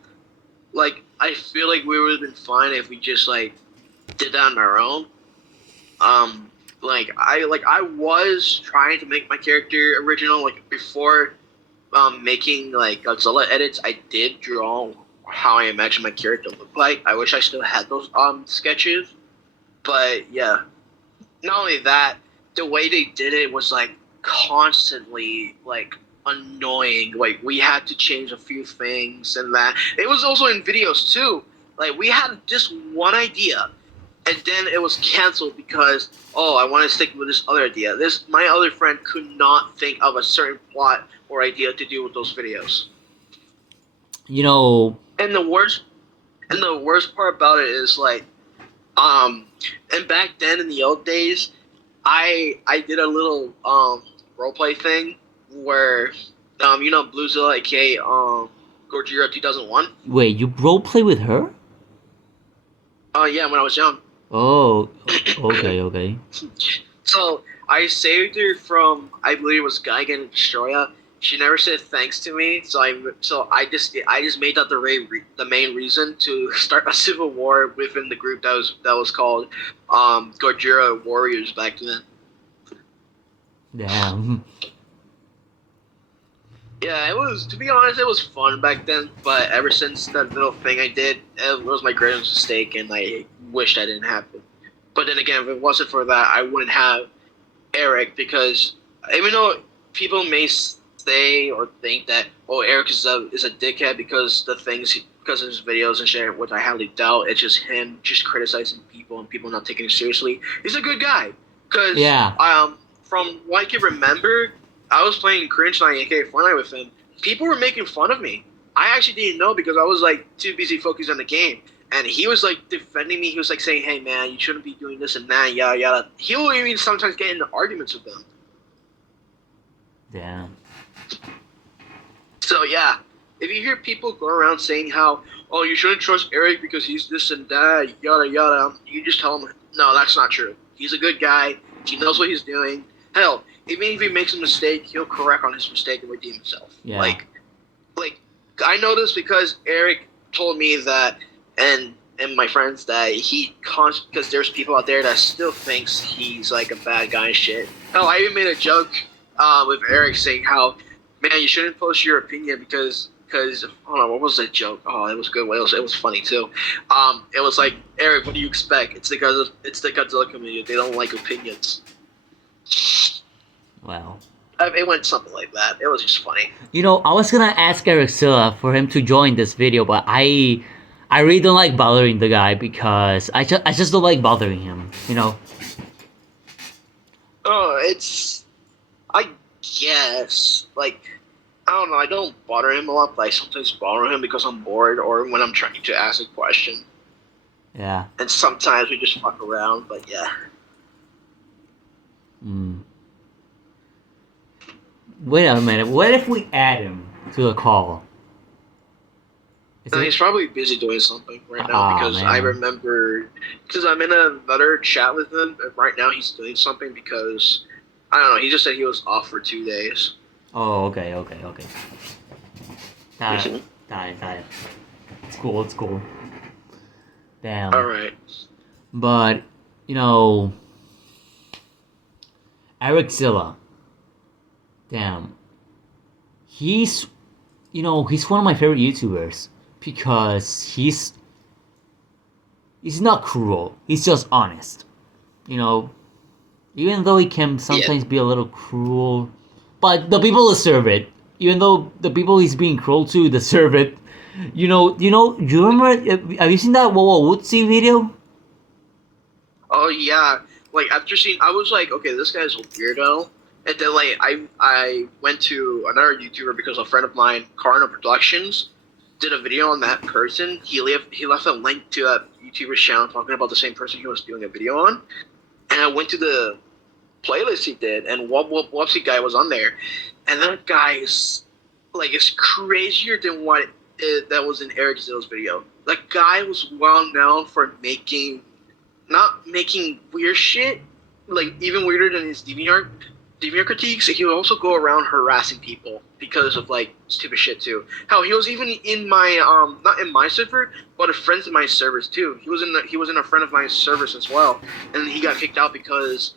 I feel like we would have been fine if we just like did that on our own. I was trying to make my character original like before. Making like Godzilla edits, I did draw how I imagine my character looked like. I wish I still had those sketches, but yeah. Not only that, the way they did it was like constantly like annoying. Like we had to change a few things and that. It was also in videos too. Like we had just one idea, and then it was canceled because I want to stick with this other idea. My other friend could not think of a certain plot or idea to do with those videos. You know, and the worst part about it is like, and back then in the old days, I did a little roleplay thing where Blue Zilla, aka Gojira 2001. Wait, you roleplay with her? Yeah, when I was young. Oh, okay. So I saved her from, I believe it was Gigan and Destroya. She never said thanks to me, so I just made that the main reason to start a civil war within the group that was called Gojira Warriors back then. Damn. Yeah, it was, to be honest, it was fun back then, but ever since that little thing I did, it was my greatest mistake, and I wished I didn't have it. But then again, if it wasn't for that, I wouldn't have Eric, because even though people may say or think that Eric is a dickhead because of his videos and shit, which I highly doubt. It's just him just criticizing people and people not taking it seriously. He's a good guy, because from what I can remember, I was playing Cringe Night aka Fortnite with him. People were making fun of me. I actually didn't know because I was like too busy focused on the game. And he was like defending me. He was like saying, "Hey man, you shouldn't be doing this and that, yada yada." He'll even sometimes get into arguments with them. Damn. So yeah, if you hear people go around saying how, you shouldn't trust Eric because he's this and that, yada yada, you just tell him, no, that's not true. He's a good guy. He knows what he's doing. Hell, even if he makes a mistake, he'll correct on his mistake and redeem himself. Yeah. Like I know this because Eric told me that, and my friends, that because there's people out there that still thinks he's like a bad guy and shit. Hell, I even made a joke with Eric saying how, man, you shouldn't post your opinion because hold on, what was that joke? Oh, it was good. It was funny too. It was like, Eric, what do you expect? It's the Godzilla community. They don't like opinions. Wow. It went something like that. It was just funny. You know, I was gonna ask Eric Silla for him to join this video, but I really don't like bothering the guy because I just don't like bothering him. You know. I guess, like, I don't know, I don't bother him a lot, but I sometimes bother him because I'm bored or when I'm trying to ask a question. Yeah. And sometimes we just fuck around, but yeah. Wait a minute, what if we add him to the call? He's probably busy doing something right now because man. I remember, because I'm in another chat with him, and right now he's doing something because, I don't know, he just said he was off for 2 days. Oh, okay. Got it. It's cool. Damn. Alright. But, you know, Eric Zilla. Damn. He's one of my favorite YouTubers because he's not cruel. He's just honest. You know, even though he can sometimes be a little cruel, but the people deserve it. even though the people he's being cruel to deserve it. Do you remember? Have you seen that Wawa Woodsy video? Oh yeah, like after seeing, I was like, okay, this guy's a weirdo. And then like I went to another YouTuber because a friend of mine, Carno Productions, did a video on that person. He left a link to that YouTuber's channel talking about the same person he was doing a video on. And I went to the playlist he did, and Whoopsie guy was on there. And that guy is crazier than that was in Eric Zill's video. That guy was well known for not making weird shit, like even weirder than his DeviantArt critiques. He would also go around harassing people because of like stupid shit too. Hell, he was even in my not in my server, but a friend in my servers too. He was in a friend of my servers as well, and he got kicked out because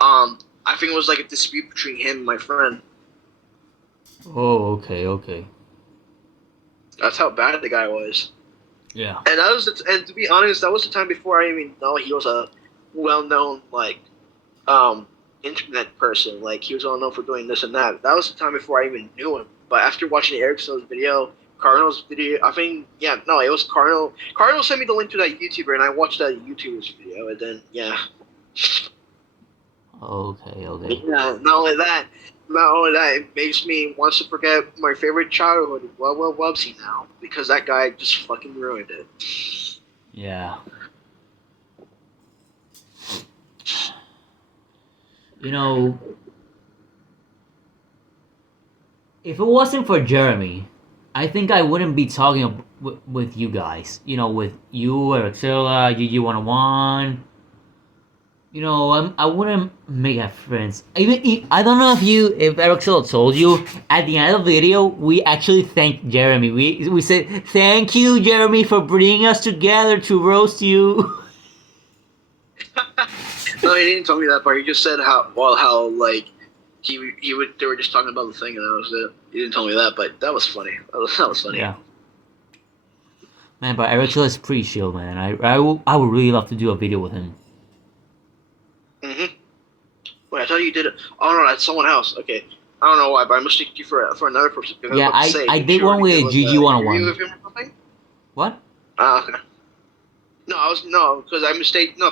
I think it was like a dispute between him and my friend. Oh, okay. That's how bad the guy was. Yeah. And to be honest, that was the time before I even know he was a well-known like internet person. Like he was well known for doing this and that. That was the time before I even knew him. But after watching Eric So's video, Cardinal's video, it was Cardinal. Cardinal sent me the link to that YouTuber, and I watched that YouTuber's video, and then Okay. Yeah. Not only that, it makes me want to forget my favorite childhood, Wubsy now, because that guy just fucking ruined it. Yeah. If it wasn't for Jeremy, I think I wouldn't be talking with you guys. With you, Ericilla, GG101. I wouldn't make friends. I don't know if Ericilla told you, at the end of the video, we actually thanked Jeremy. We said, thank you, Jeremy, for bringing us together to roast you. No, he didn't tell me that part. He just said how like they were just talking about the thing, and that was it. He didn't tell me that, but that was funny. That was funny. Yeah. Man, but Ericilla is pretty chill, man. I would really love to do a video with him. Mhm. Wait, I thought you did it. Oh no, that's someone else. Okay, I don't know why, but I mistook you for another person. Yeah, I did one with GG101. What? Okay. No, because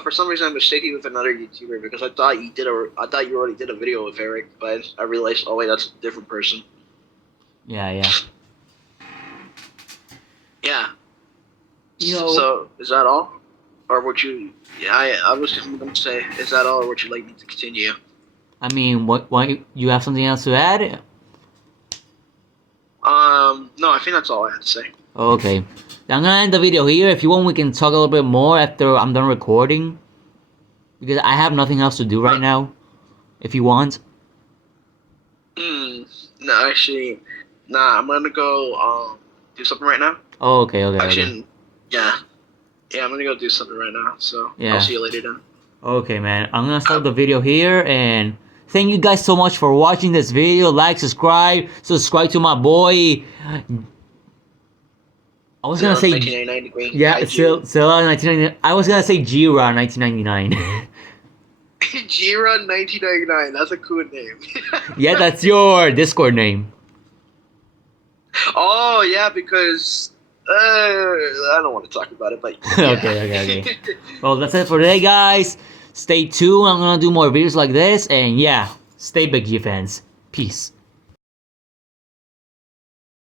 for some reason I mistaken you with another YouTuber because I thought you already did a video with Eric, but I realized, oh wait, that's a different person. Yeah. Yeah. So is that all, or would you? Yeah, I was going to say, is that all, or would you like me to continue? I mean, what? You have something else to add? No, I think that's all I had to say. Okay. I'm gonna end the video here. If you want, we can talk a little bit more after I'm done recording. Because I have nothing else to do right now. If you want. No, actually, nah, I'm gonna go, do something right now. Oh, okay. Actually, yeah. Yeah, I'm gonna go do something right now, so I'll see you later then. Okay, man. I'm gonna stop the video here, and thank you guys so much for watching this video. Like, subscribe to my boy. I was gonna say 1999 Zilla1999. I was gonna say Jira1999. Jira1999. That's a cool name. Yeah, that's your Discord name. Oh yeah, because I don't want to talk about it, but yeah. Okay. Well, that's it for today, guys. Stay tuned. I'm gonna do more videos like this, and yeah, stay big, G fans. Peace.